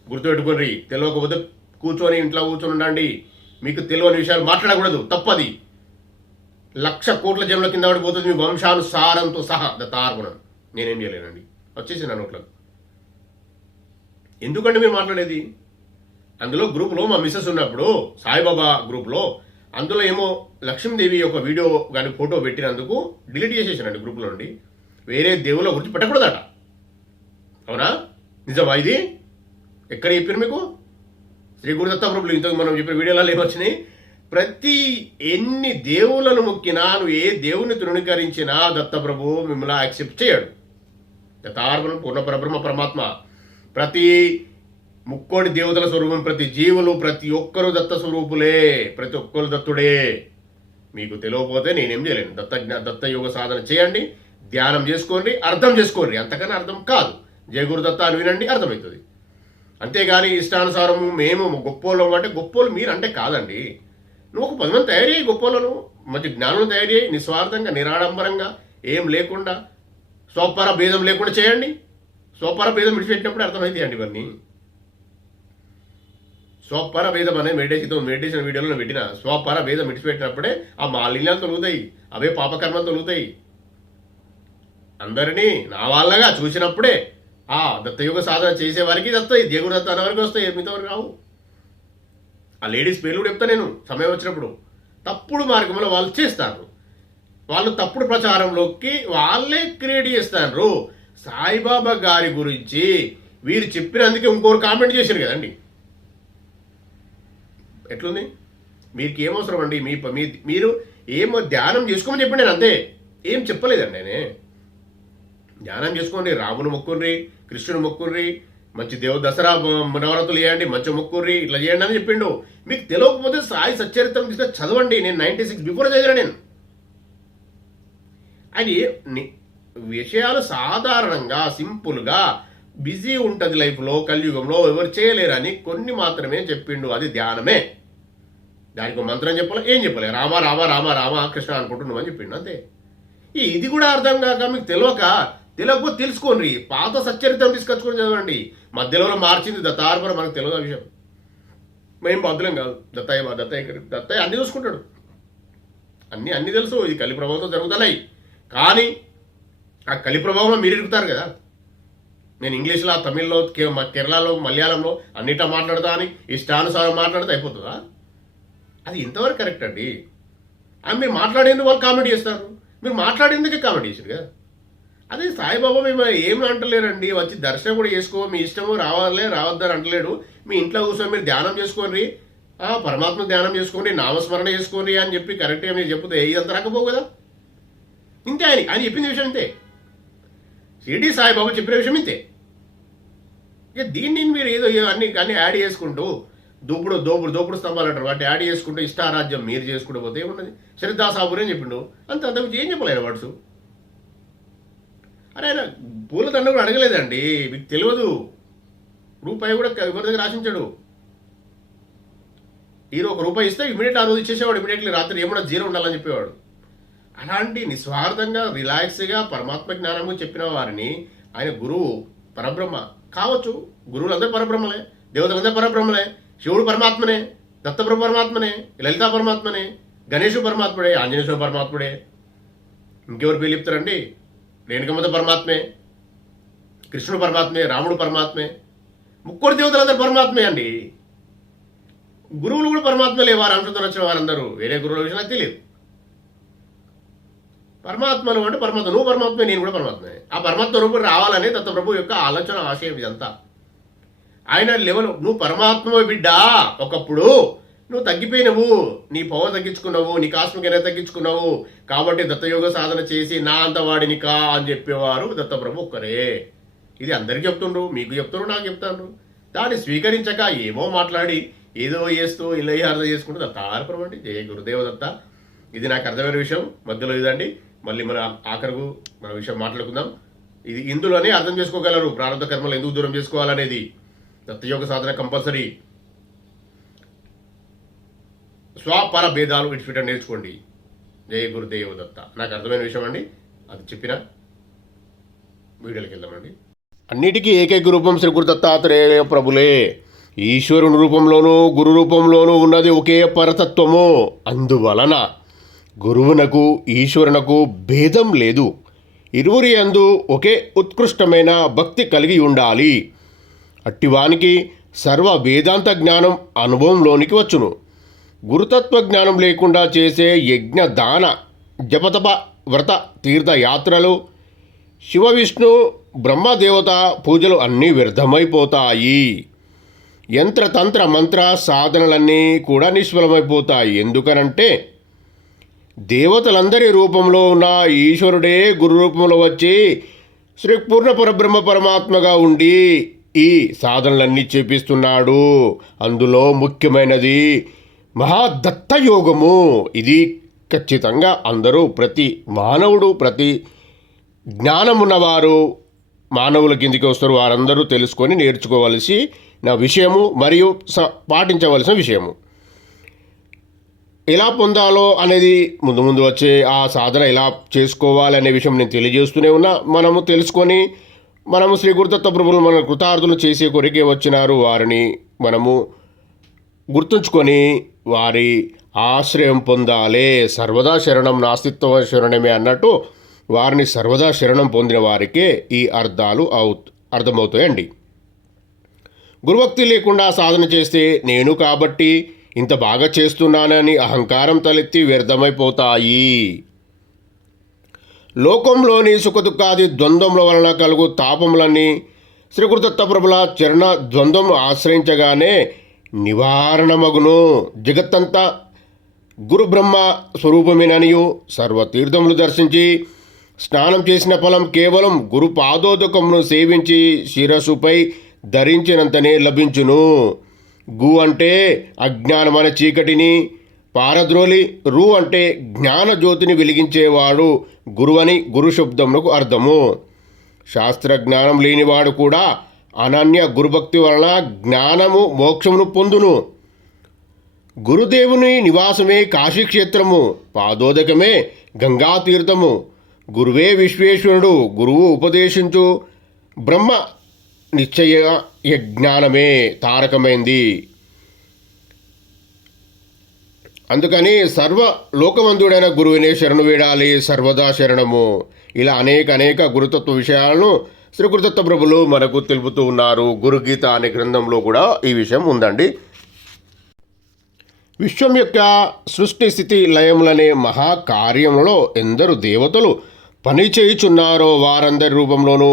గుర్తుపెట్టుకోండి. తెలియకపోతే కూర్చొని ఇంట్లో కూర్చొని ఉండండి. మీకు తెలియని విషయాలు మాట్లాడకూడదు, తప్పది. 1,00,000 కోట్ల జన్మల కింద పడిపోతుంది మీ వంశానుసారంతో సహా దత్తార్పణం. నేనేం చేయలేనండి, వచ్చేసి నా నోట్లకు. ఎందుకంటే మీరు మాట్లాడేది అందులో గ్రూప్లో మా మిస్సెస్ ఉన్నప్పుడు సాయిబాబా గ్రూప్లో, అందులో ఏమో లక్ష్మీదేవి ఒక వీడియో కానీ ఫోటో పెట్టినందుకు డిలీట్ చేసేసానండి గ్రూప్లో నుండి. వేరే దేవుళ్ళ గురించి పెట్టకూడదట. అవునా? నిజమా ఇది? ఎక్కడ చెప్పారు మీకు? శ్రీ గురుదత్త ప్రభులు ఇంతకు మనం చెప్పిన వీడియోలలో ఏమొచ్చినాయి? ప్రతి ఎన్ని దేవులను మొక్కినా, నువ్వు ఏ దేవుని తృణీకరించినా దత్తప్రభు మిమ్మల్ని యాక్సెప్ట్ చేయడు. దత్తార్పణం పూర్ణ పరబ్రహ్మ పరమాత్మ. ప్రతి ముక్కోడి దేవతల స్వరూపం, ప్రతి జీవులు, ప్రతి ఒక్కరు దత్త స్వరూపులే, ప్రతి ఒక్కరు దత్తుడే. మీకు తెలియకపోతే నేనేం చేయలేను. దత్త యోగ సాధన చేయండి, ధ్యానం చేసుకోండి, అర్థం చేసుకోండి. అంతకన్నా అర్థం కాదు. జయ గురుదత్త అని వినండి, అర్థమవుతుంది. అంతేగాని ఇష్టానుసారము మేము గొప్పోళ్ళం అంటే, గొప్పోళ్ళు మీరు అంటే కాదండి. నువ్వు ఒక 10 మంది తయారు చేయి, గొప్పోళ్ళను మంచి జ్ఞానం తయారు చేయి, నిస్వార్థంగా నిరాడంబరంగా ఏం లేకుండా స్వపర భేదం లేకుండా చేయండి. స్వపర భేదం విడిచిపెట్టినప్పుడు అర్థమైతే అండి ఇవన్నీ. స్వపర భేదం అనేది మెడిటేషన్ వీడియోలో నేను పెట్టిన. స్వపర భేదం విడిచిపెట్టినప్పుడే ఆ మాలిన్యాలు తొలుగుతాయి, అవే పాపకర్మలు తొలుగుతాయి. అందరినీ నా వాళ్ళగా చూసినప్పుడే ఆ దత్తయోగ సాధన చేసే వారికి వస్తాయి, దేవుడు దత్త అనే వారికి వస్తాయి, మిగతా వారికి రావు. ఆ లేడీస్ పేర్లు కూడా చెప్తా నేను సమయం వచ్చినప్పుడు. తప్పుడు మార్గంలో వాళ్ళు చేస్తారు. వాళ్ళు తప్పుడు ప్రచారంలోకి వాళ్ళే క్రియేట్ చేస్తారు. సాయిబాబా గారి గురించి వీరు చెప్పినందుకే ఇంకోరు కామెంట్ చేశారు కదండి. ఎట్లుంది? మీకు ఏమవసరం అండి? మీరు ఏమో ధ్యానం చేసుకోమని చెప్పండి, నేను అంతే. ఏం చెప్పలేదండి నేనే. ధ్యానం చేసుకోండి, రాముని మొక్కుర్రి, కృష్ణుని మొక్కుర్రి, మంచి దసరా నవరాత్రులు చేయండి, మంచి మొక్కుర్రి, ఇట్లా చేయండి అని చెప్పిండు. మీకు తెలియకపోతే సాయి సచ్చరిత్రం తీసుకొని చదవండి. నేను 96 బిఫోర్ చదివినా నేను. అది విషయాలు సాధారణంగా సింపుల్గా బిజీ ఉంటుంది లైఫ్లో, కలియుగంలో ఎవరు చేయలేరని కొన్ని మాత్రమే చెప్పిండు. అది ధ్యానమే. దానికి మంత్రం చెప్పలే, ఏం చెప్పలే. రామ రామ రామ రామ కృష్ణ అనుకుంటున్నావు అని చెప్పిండు, అంతే. ఇది కూడా అర్థం కాక మీకు తెలియకపోతే తెలుసుకోండి. పాత సచ్చరిత్రం తీసుకొచ్చుకొని చదవండి. మధ్యలో మార్చింది దత్తార్పణ, మనకు తెలియదు ఆ విషయం. మేము బద్దులం కాదు. దత్తయ్య అన్ని చూసుకుంటాడు, అన్ని తెలుసు. ఇది కలి ప్రభావంతో జరుగుతున్నాయి. కానీ ఆ కలి ప్రభావంలో మీరు ఇరుగుతారు కదా. నేను ఇంగ్లీష్లో, తమిళ్లో, కేరళలో, మలయాళంలో అన్నిటా మాట్లాడతా అని ఇష్టానుసారం మాట్లాడితే అయిపోతుందా? అది ఇంతవరకు కరెక్ట్ అండి. అని మీరు మాట్లాడేందుకు వాళ్ళు కామెంట్ చేస్తారు, మీరు మాట్లాడేందుకే కామెంట్ చేశారు కదా. అదే సాయిబాబా మేము ఏమి అంటలేరండి. వచ్చి దర్శనం కూడా చేసుకో, మీ ఇష్టము, రావద్దని అంటలేడు. మీ ఇంట్లో కూర్చొని మీరు ధ్యానం చేసుకోండి, పరమాత్మ ధ్యానం చేసుకోండి, నామస్మరణ చేసుకోండి అని చెప్పి కరెక్ట్గా మీరు చెప్తే ఇదంతా రాకపోవు కదా. ఇంతే ఆయన చెప్పింది విషయం ఇంతే. షిరిడి సాయిబాబా చెప్పిన విషయం ఇంతే. ఇక దీన్ని మీరు ఏదో అన్ని యాడ్ చేసుకుంటూ దోపుడు స్తంభాలు అంటారు, వాటిని యాడ్ చేసుకుంటూ ఇష్టారాజ్యం మీరు చేసుకుంటూ పోతే ఏమున్నది. శ్రద్ధాసాబురే చెప్పిండు అంతకు ఏం చెప్పలేరు వాడ్సు. అరే ఆయన పూలదండ కూడా అడగలేదండి, మీకు తెలియదు. రూపాయి కూడా ఎవరి దగ్గర ఆశించాడు. ఈరోజు ₹1 ఇస్తే ఇమీడియట్ ఆ రోజు ఇచ్చేసేవాడు, ఇమీడియట్లీ రాత్రి ఏమన్నా జీరో ఉండాలని చెప్పేవాడు. అలాంటి నిస్వార్థంగా రిలాక్స్గా పరమాత్మ జ్ఞానము చెప్పిన వారిని ఆయన గురువు పరబ్రహ్మ కావచ్చు. గురువులందరూ పరబ్రహ్మలే, దేవతలందరూ పరబ్రహ్మలే, శివుడు పరమాత్మనే, దత్తప్రభు పరమాత్మనే, లలితా పరమాత్మనే, గణేశుడు పరమాత్ముడే, ఆంజనేశ్వర పరమాత్ముడే. ఇంకెవరు పేరు చెప్తారండి? రేణుకమ్మత పరమాత్మే, కృష్ణుడు పరమాత్మే, రాముడు పరమాత్మే, ముక్కోటి దేవతలందరూ పరమాత్మే అండి. గురువులు కూడా పరమాత్మలే, వారు అంశంతో వచ్చిన వారందరూ. వేరే గురువుల విషయం నాకు తెలియదు. పరమాత్మలు అంటే పరమాత్మ, నువ్వు పరమాత్మే, నేను కూడా పరమాత్మే. ఆ పరమాత్మ రూపం రావాలనే దత్తప్రభు యొక్క ఆలోచన, ఆశయం ఇదంతా. ఆయన లెవెల్, నువ్వు పరమాత్మ బిడ్డా, ఒకప్పుడు నువ్వు తగ్గిపోయినవు, నీ పవర్ తగ్గించుకున్నావు, నీ కాస్మిక్ ఎనర్జీ తగ్గించుకున్నావు, కాబట్టి దత్తయోగ సాధన చేసి నా అంత వాడిని కా అని చెప్పేవారు దత్తప్రభు ఒక్కరే. ఇది అందరికీ చెప్తుండ్రు, మీకు చెప్తున్నారు, నాకు చెప్తాను. దాన్ని స్వీకరించక ఏమో మాట్లాడి ఏదో చేస్తూ ఇలా అర్థం చేసుకుంటూ దత్తార్పణం అండి. జయ గురుదేవ దత్త. ఇది నాకు అర్థమైన విషయం, మధ్యలో ఇదండి. మళ్ళీ మన ఆఖరుకు మన విషయం మాట్లాడుకుందాం. ఇది ఇందులోనే అర్థం చేసుకోగలరు ప్రారంభ కర్మలు ఎందుకు దూరం చేసుకోవాలనేది. దత్తయోగ సాధన కంపల్సరీ. స్వపర భేదాలు విడిచిపెట్టడం నేర్చుకోండి. జయ గురుదేవ దత్త. నాకు అర్థమైన విషయం అండి, అది చెప్పిన వీడియోకి వెళ్దామండి. అన్నిటికీ ఏకైక రూపం శ్రీ గురు దత్తాత్రేయ ప్రభులే. ఈశ్వరుని రూపంలోనూ గురు రూపంలోనూ ఉన్నది ఒకే పరతత్వము. అందువలన గురువునకు ఈశ్వరునకు భేదం లేదు. ఇరువురి యందు ఒకే ఉత్కృష్టమైన భక్తి కలిగి ఉండాలి. అట్టివానికి సర్వ వేదాంత జ్ఞానం అనుభవంలోనికి వచ్చును. గురుతత్వ జ్ఞానం లేకుండా చేసే యజ్ఞ దాన జపతప వ్రత తీర్థయాత్రలు, శివ విష్ణు బ్రహ్మదేవత పూజలు అన్నీ వ్యర్థమైపోతాయి. యంత్రతంత్ర మంత్ర సాధనలన్నీ కూడా నిష్ఫలమైపోతాయి. ఎందుకనంటే దేవతలందరి రూపంలో ఉన్న ఈశ్వరుడే గురు రూపంలో వచ్చి శ్రీ పూర్ణ పరబ్రహ్మ పరమాత్మగా ఉండి ఈ సాధనలన్నీ చేపిస్తున్నాడు. అందులో ముఖ్యమైనది మహాదత్త యోగము. ఇది ఖచ్చితంగా అందరూ, ప్రతి మానవుడు, ప్రతి జ్ఞానమున్నవారు మానవుల కిందికి వస్తారు. వారందరూ తెలుసుకొని నేర్చుకోవలసి నా విషయము మరియు పాటించవలసిన విషయము. ఎలా పొందాలో అనేది ముందు ముందు వచ్చే ఆ సాధన ఎలా చేసుకోవాలనే విషయం నేను తెలియజేస్తూనే ఉన్నా. మనము తెలుసుకొని మనము శ్రీ గురుదత్త ప్రభువులు మన కృతార్థులు చేసే కొరికే వచ్చినారు. వారిని మనము గుర్తుంచుకొని వారి ఆశ్రయం పొందాలే. సర్వదా శరణం నాస్తిత్వ శరణమే అన్నట్టు వారిని సర్వదా శరణం పొందిన వారికే ఈ అర్థాలు అర్థమవుతాయండి. గురుభక్తి లేకుండా సాధన చేస్తే నేను కాబట్టి ఇంత బాగా చేస్తున్నానని అహంకారం తలెత్తి వ్యర్థమైపోతాయి. లోకంలోని సుఖదుఖాది ద్వంద్వముల వలన కలుగు తాపములన్నీ శ్రీ గురుదత్త ప్రభుల చరణ ద్వంద్వం ఆశ్రయించగానే నివారణమగును. జగత్తంతా గురు బ్రహ్మ స్వరూపమేననియు సర్వతీర్థములు దర్శించి స్నానం చేసిన ఫలం కేవలం గురు పాదోదకమును సేవించి శిరస్సుపై ధరించినంతనే లభించును. గు అంటే అజ్ఞానమైన చీకటిని పారద్రోలి, రు అంటే జ్ఞాన జ్యోతిని వెలిగించేవాడు గురువని గురు శబ్దమునకు అర్థము. శాస్త్రజ్ఞానం లేనివాడు కూడా అనన్య గురుభక్తి వలన జ్ఞానము మోక్షమును పొందును. గురుదేవుని నివాసమే కాశీక్షేత్రము, పాదోదకమే గంగాతీర్థము, గురువే విశ్వేశ్వరుడు, గురువు ఉపదేశించు బ్రహ్మ నిశ్చయ యజ్ఞానమే తారకమైంది. అందుకని సర్వ లోకమందుడైన గురువునే శరణు వేడాలి, సర్వదా శరణము. ఇలా అనేక గురుతత్వ విషయాలను శ్రీ గురుదత్త ప్రభులు మనకు తెలుపుతూ ఉన్నారు. గురుగీత అనే గ్రంథంలో కూడా ఈ విషయం ఉందండి. విశ్వం యొక్క సృష్టి స్థితి లయములనే మహాకార్యంలో ఎందరు దేవతలు పనిచేయుచున్నారో వారందరి రూపంలోనూ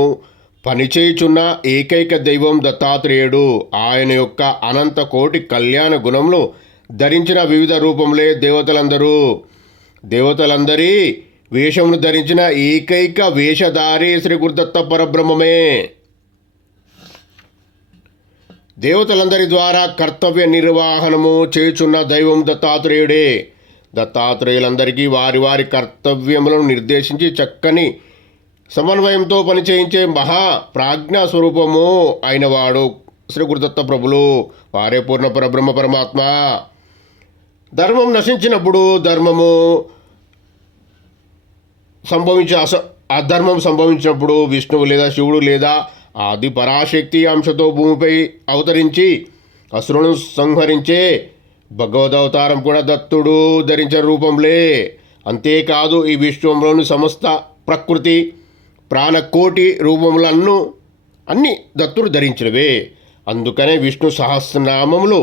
పనిచేయుచున్న ఏకైక దైవం దత్తాత్రేయుడు. ఆయన యొక్క అనంత కోటి కళ్యాణ గుణములు ధరించిన వివిధ రూపములే దేవతలందరూ. దేవతలందరి వేషమును ధరించిన ఏకైక వేషధారి శ్రీ గురుదత్త పరబ్రహ్మమే. దేవతలందరి ద్వారా కర్తవ్య నిర్వహణము చేయుచున్న దైవం దత్తాత్రేయుడే. దత్తాత్రేయులందరికీ వారి వారి కర్తవ్యములను నిర్దేశించి చక్కని సమన్వయంతో పనిచేయించే మహా ప్రాజ్ఞా స్వరూపము అయినవాడు శ్రీ గురుదత్త ప్రభులు. వారే పూర్ణ పరబ్రహ్మ పరమాత్మ. ధర్మం నశించినప్పుడు ధర్మము అధర్మం సంభవించినప్పుడు విష్ణువు లేదా శివుడు లేదా ఆది పరాశక్తి అంశతో భూమిపై అవతరించి అసురులను సంహరించే భగవదవతారం కూడా దత్తుడు ధరించిన రూపంలే. అంతేకాదు ఈ విశ్వంలోని సమస్త ప్రకృతి ప్రాణకోటి రూపములను అన్ని దత్తుడు ధరించినవే. అందుకనే విష్ణు సహస్రనామములు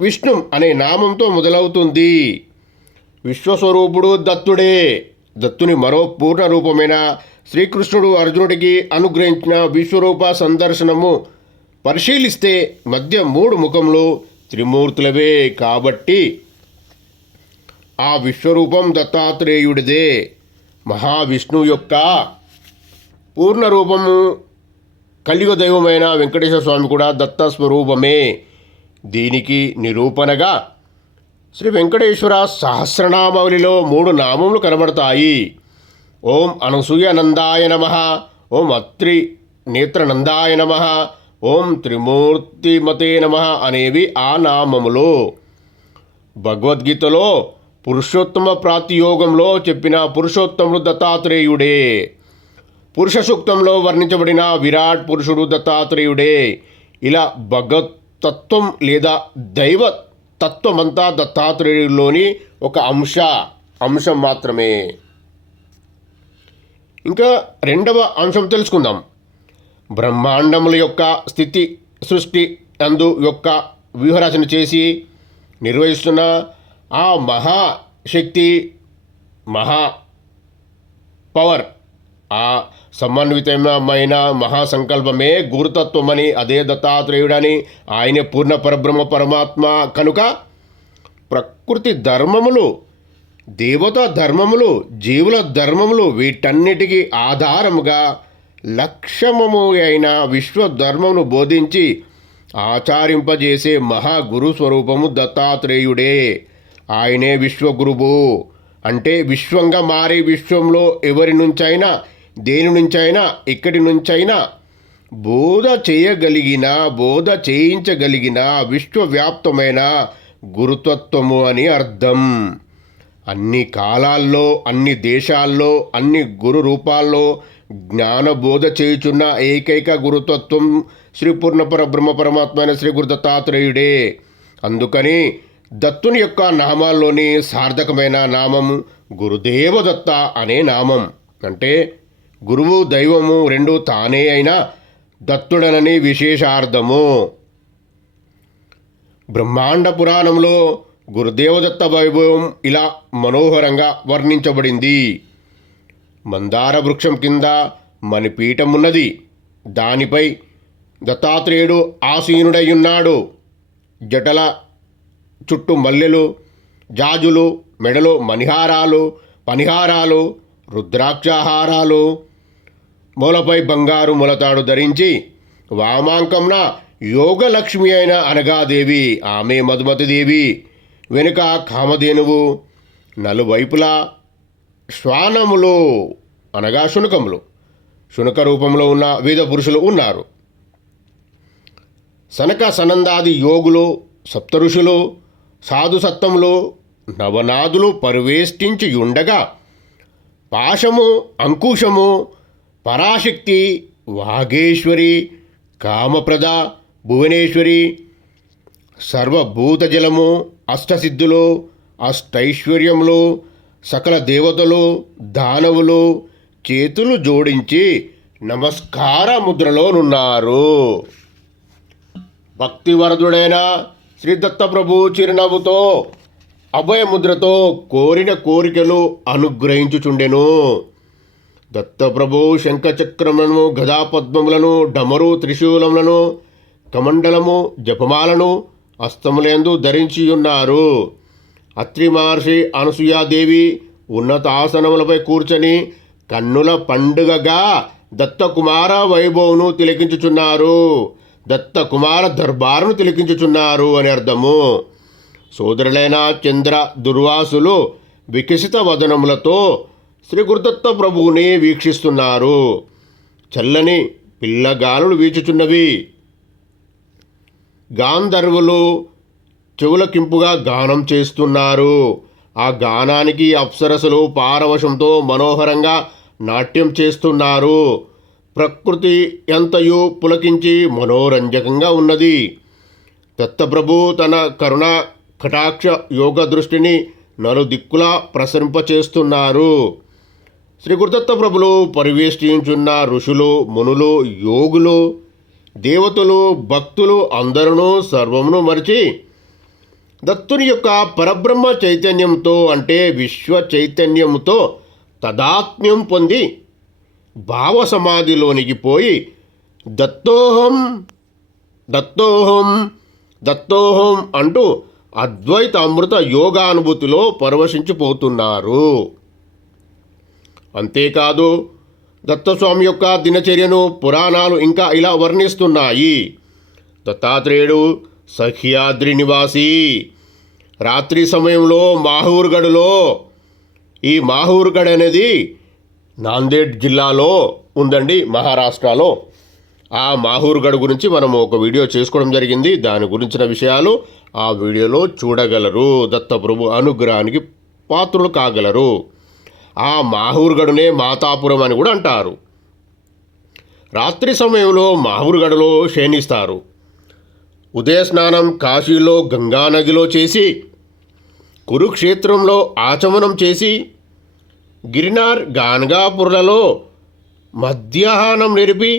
విష్ణు అనే నామంతో మొదలవుతుంది. విశ్వస్వరూపుడు దత్తుడే. దత్తుని మరో పూర్ణ రూపమైన శ్రీకృష్ణుడు అర్జునుడికి అనుగ్రహించిన విశ్వరూప సందర్శనము పరిశీలిస్తే మధ్య 3 ముఖములు త్రిమూర్తులవే. కాబట్టి ఆ విశ్వరూపం దత్తాత్రేయుడిదే. మహావిష్ణువు యొక్క పూర్ణ రూపము కలియుగ దైవమైన వెంకటేశ్వర స్వామి కూడా దత్త స్వరూపమే. దీనికి నిరూపణగా శ్రీ వెంకటేశ్వర సహస్రనామావళిలో 3 నామములు కనబడతాయి. ఓం అనసూయనందాయ నమః, ఓం అత్రి నేత్రనందాయ నమః, ఓం త్రిమూర్తిమతే నమః అనేవి ఆ నామములు. భగవద్గీతలో పురుషోత్తమ ప్రాతియోగంలో చెప్పిన పురుషోత్తముడు దత్తాత్రేయుడే. పురుష సూక్తంలో వర్ణించబడిన విరాట్ పురుషుడు దత్తాత్రేయుడే. ఇలా భగవతత్వం లేదా దైవ తత్వమంతా దత్తాత్రేయుడిలోని ఒక అంశం మాత్రమే. ఇంకా 2వ అంశం తెలుసుకుందాం. బ్రహ్మాండముల యొక్క స్థితి సృష్టి అందు యొక్క వ్యూహరచన చేసి నిర్వహిస్తున్న ఆ మహాశక్తి పవర్, ఆ సమన్వితమైన మహాసంకల్పమే గురుతత్వమని, అదే దత్తాత్రేయుడని, ఆయనే పూర్ణ పరబ్రహ్మ పరమాత్మ. కనుక ప్రకృతి ధర్మములు, దేవతా ధర్మములు, జీవుల ధర్మములు వీటన్నిటికీ ఆధారముగా లక్ష్యము అయిన విశ్వధర్మమును బోధించి ఆచరింపజేసే మహాగురు స్వరూపము దత్తాత్రేయుడే. ఆయనే విశ్వగురువు. అంటే విశ్వంగా మారి విశ్వంలో ఎవరి నుంచైనా, దేని నుంచైనా, ఎక్కడి నుంచైనా బోధ చేయించగలిగిన విశ్వవ్యాప్తమైన గురుతత్వము అని అర్థం. అన్ని కాలాల్లో, అన్ని దేశాల్లో, అన్ని గురు రూపాల్లో జ్ఞానబోధ చేయుచున్న ఏకైక గురుతత్వం శ్రీ పూర్ణ పరబ్రహ్మ పరమాత్మ అయిన శ్రీ గురు దత్తాత్రేయుడే. అందుకని దత్తుని యొక్క నామాల్లోని సార్థకమైన నామం గురుదేవదత్త అనే నామం. అంటే గురువు దైవము 2 తానే అయిన దత్తుడనని విశేషార్థము. బ్రహ్మాండ పురాణంలో గురుదేవదత్త వైభవం ఇలా మనోహరంగా వర్ణించబడింది. మందార వృక్షం కింద మణిపీఠమున్నది. దానిపై దత్తాత్రేయుడు ఆసీనుడయ్యున్నాడు. జటల చుట్టూ మల్లెలు, జాజులు, మెడలో పనిహారాలు, రుద్రాక్షహారాలు, మూలపై బంగారు ములతాడు ధరించి వామాంకంన యోగలక్ష్మి అయిన అనగాదేవి, ఆమె మధుమతిదేవి, వెనుక కామధేనువు, నలువైపులా శ్వానములు అనగా శునకములు, శునక రూపంలో ఉన్న వేద పురుషులు ఉన్నారు. సనక సనందాది యోగులు, సప్తఋషులు, సాధుసత్తములు, నవనాదులు పరివేష్టించి ఉండగా పాశము, అంకుశము, పరాశక్తి, వాగేశ్వరి, కామప్రద, భువనేశ్వరి, సర్వభూతజలము, అష్టసిద్ధులు, అష్టైశ్వర్యములు, సకల దేవతలు, దానవులు చేతులు జోడించి నమస్కార ముద్రలోనున్నారు. భక్తివరదుడైన శ్రీ దత్తప్రభు చిరునవ్వుతో అభయముద్రతో కోరిన కోరికలు అనుగ్రహించుచుండెను. దత్తప్రభు శంఖచక్రములను, గదాపద్మములను, డమరు త్రిశూలములను, కమండలము, జపమాలను హస్తములందు ధరించియున్నారు. అత్రి మహర్షి అనసూయాదేవి ఉన్నతాసనములపై కూర్చొని కన్నుల పండుగగా దత్తకుమార వైభవను తిలకించుచున్నారు, దత్తకుమార దర్బారును తిలకించుచున్నారు అని అర్థము. సోదరులైన చంద్ర దుర్వాసులు వికసిత వదనములతో శ్రీ గురుదత్త ప్రభువుని వీక్షిస్తున్నారు. చల్లని పిల్లగాలులు వీచుచున్నవి. గాంధర్వులు చెవులకింపుగా గానం చేస్తున్నారు. ఆ గానానికి అప్సరసులు పారవశంతో మనోహరంగా నాట్యం చేస్తున్నారు. ప్రకృతి ఎంతయు పులకించి మనోరంజకంగా ఉన్నది. దత్తప్రభు తన కరుణ కటాక్ష యోగ దృష్టిని నలుదిక్కులా ప్రసరింపచేస్తున్నారు. శ్రీ గురుదత్త ప్రభులు పరివేష్టించున్న ఋషులు, మునులు, యోగులు, దేవతలు, భక్తులు అందరూ సర్వమును మరిచి దత్తుని యొక్క పరబ్రహ్మ చైతన్యంతో అంటే విశ్వ చైతన్యంతో తదాత్మ్యం పొంది భావ సమాధిలోనికి పోయి దత్తోహం దత్తోహం దత్తోహం అంటూ అద్వైత అమృత యోగానుభూతిలో పరవశించిపోతున్నారు. అంతేకాదు దత్తస్వామి యొక్క దినచర్యను పురాణాలు ఇంకా ఇలా వర్ణిస్తున్నాయి. దత్తాత్రేయుడు సహ్యాద్రి నివాసి. రాత్రి సమయంలో మాహూర్గఢ్లో, ఈ మాహూర్గఢ్ అనేది నాందేడ్ జిల్లాలో ఉందండి, మహారాష్ట్రలో. ఆ మాహూర్గఢ్ గురించి మనం ఒక వీడియో చేసుకోవడం జరిగింది. దాని గురించిన విషయాలు ఆ వీడియోలో చూడగలరు. దత్తప్రభు అనుగ్రహానికి పాత్రులు కాగలరు. ఆ మాహూర్గఢ్నే మాతాపురం అని కూడా అంటారు. రాత్రి సమయంలో మాహూర్గఢ్లో శయనిస్తారు. ఉదయ స్నానం కాశీలో గంగానదిలో చేసి, కురుక్షేత్రంలో ఆచమనం చేసి, గిరినార్ గాన్గాపుర్లలో మధ్యాహ్నం నెరిపి,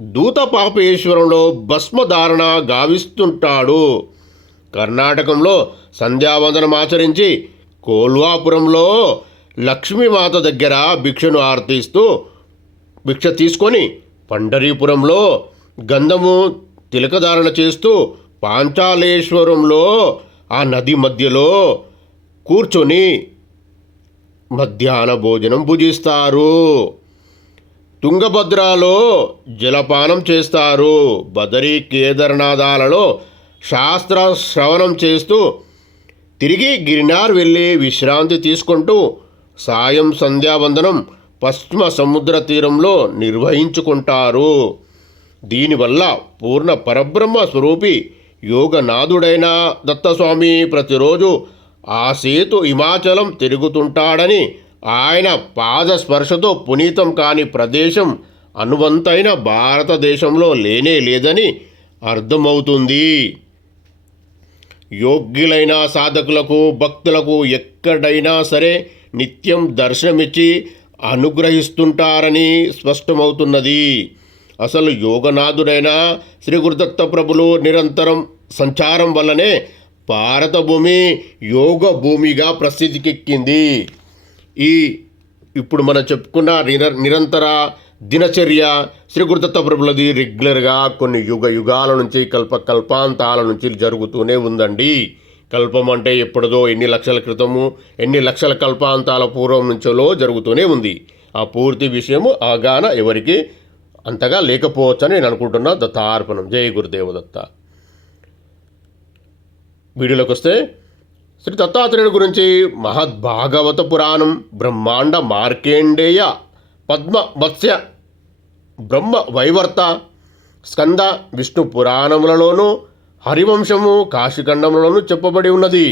దూతపాపేశ్వరంలో భస్మధారణ గావిస్తుంటాడు. కర్ణాటకంలో సంధ్యావందనం ఆచరించి కోల్వాపురంలో లక్ష్మీమాత దగ్గర భిక్షను ఆర్తిస్తూ భిక్ష తీసుకొని పండరీపురంలో గంధము తిలకధారణ చేస్తూ పాంచాలేశ్వరంలో ఆ నది మధ్యలో కూర్చొని మధ్యాహ్న భోజనం భుజిస్తారు. తుంగభద్రలో జలపానం చేస్తారు. బదరీ కేదార్నాథాలలో శాస్త్ర శ్రవణం చేస్తూ తిరిగి గిరినార్ వెళ్ళి విశ్రాంతి తీసుకుంటూ సాయం సంధ్యావందనం పశ్చిమ సముద్ర తీరంలో నిర్వహించుకుంటారు. దీనివల్ల పూర్ణ పరబ్రహ్మ స్వరూపి యోగనాథుడైన దత్తస్వామి ప్రతిరోజు ఆ సేతు హిమాచలం తిరుగుతుంటాడని, ఆయన పాద స్పర్శతో పునీతం కాని ప్రదేశం అనువంతైన భారతదేశంలో లేనే లేదని అర్థమవుతుంది. యోగ్యులైన సాధకులకు, భక్తులకు ఎక్కడైనా సరే నిత్యం దర్శనమిచ్చి అనుగ్రహిస్తుంటారని స్పష్టమవుతున్నది. అసలు యోగనాథుడైన శ్రీ గురుదత్త ప్రభులు నిరంతరం సంచారం వల్లనే భారత భూమి యోగ భూమిగా ప్రసిద్ధికెక్కింది. ఇప్పుడు మనం చెప్పుకున్న నిరంతర దినచర్య శ్రీ గురుదత్త ప్రభులది రెగ్యులర్గా కొన్ని యుగాల నుంచి కల్పాంతాల నుంచి జరుగుతూనే ఉందండి. కల్పం అంటే ఎప్పుడుదో ఎన్ని లక్షల క్రితము, ఎన్ని లక్షల కల్పాంతాల పూర్వం నుంచో జరుగుతూనే ఉంది. ఆ పూర్తి విషయము అవగాహన ఎవరికి అంతగా లేకపోవచ్చని నేను అనుకుంటున్నా. దత్తార్పణం. జై గురుదేవదత్త. వీడియోలోకి వస్తే శ్రీ దత్తాత్రేయుడి గురించి మహద్భాగవత పురాణం, బ్రహ్మాండ మార్కేండేయ, పద్మ మత్స్య, బ్రహ్మ వైవర్త, స్కంద విష్ణు పురాణములలోనూ, హరివంశము కాశీఖండములలోనూ చెప్పబడి ఉన్నది.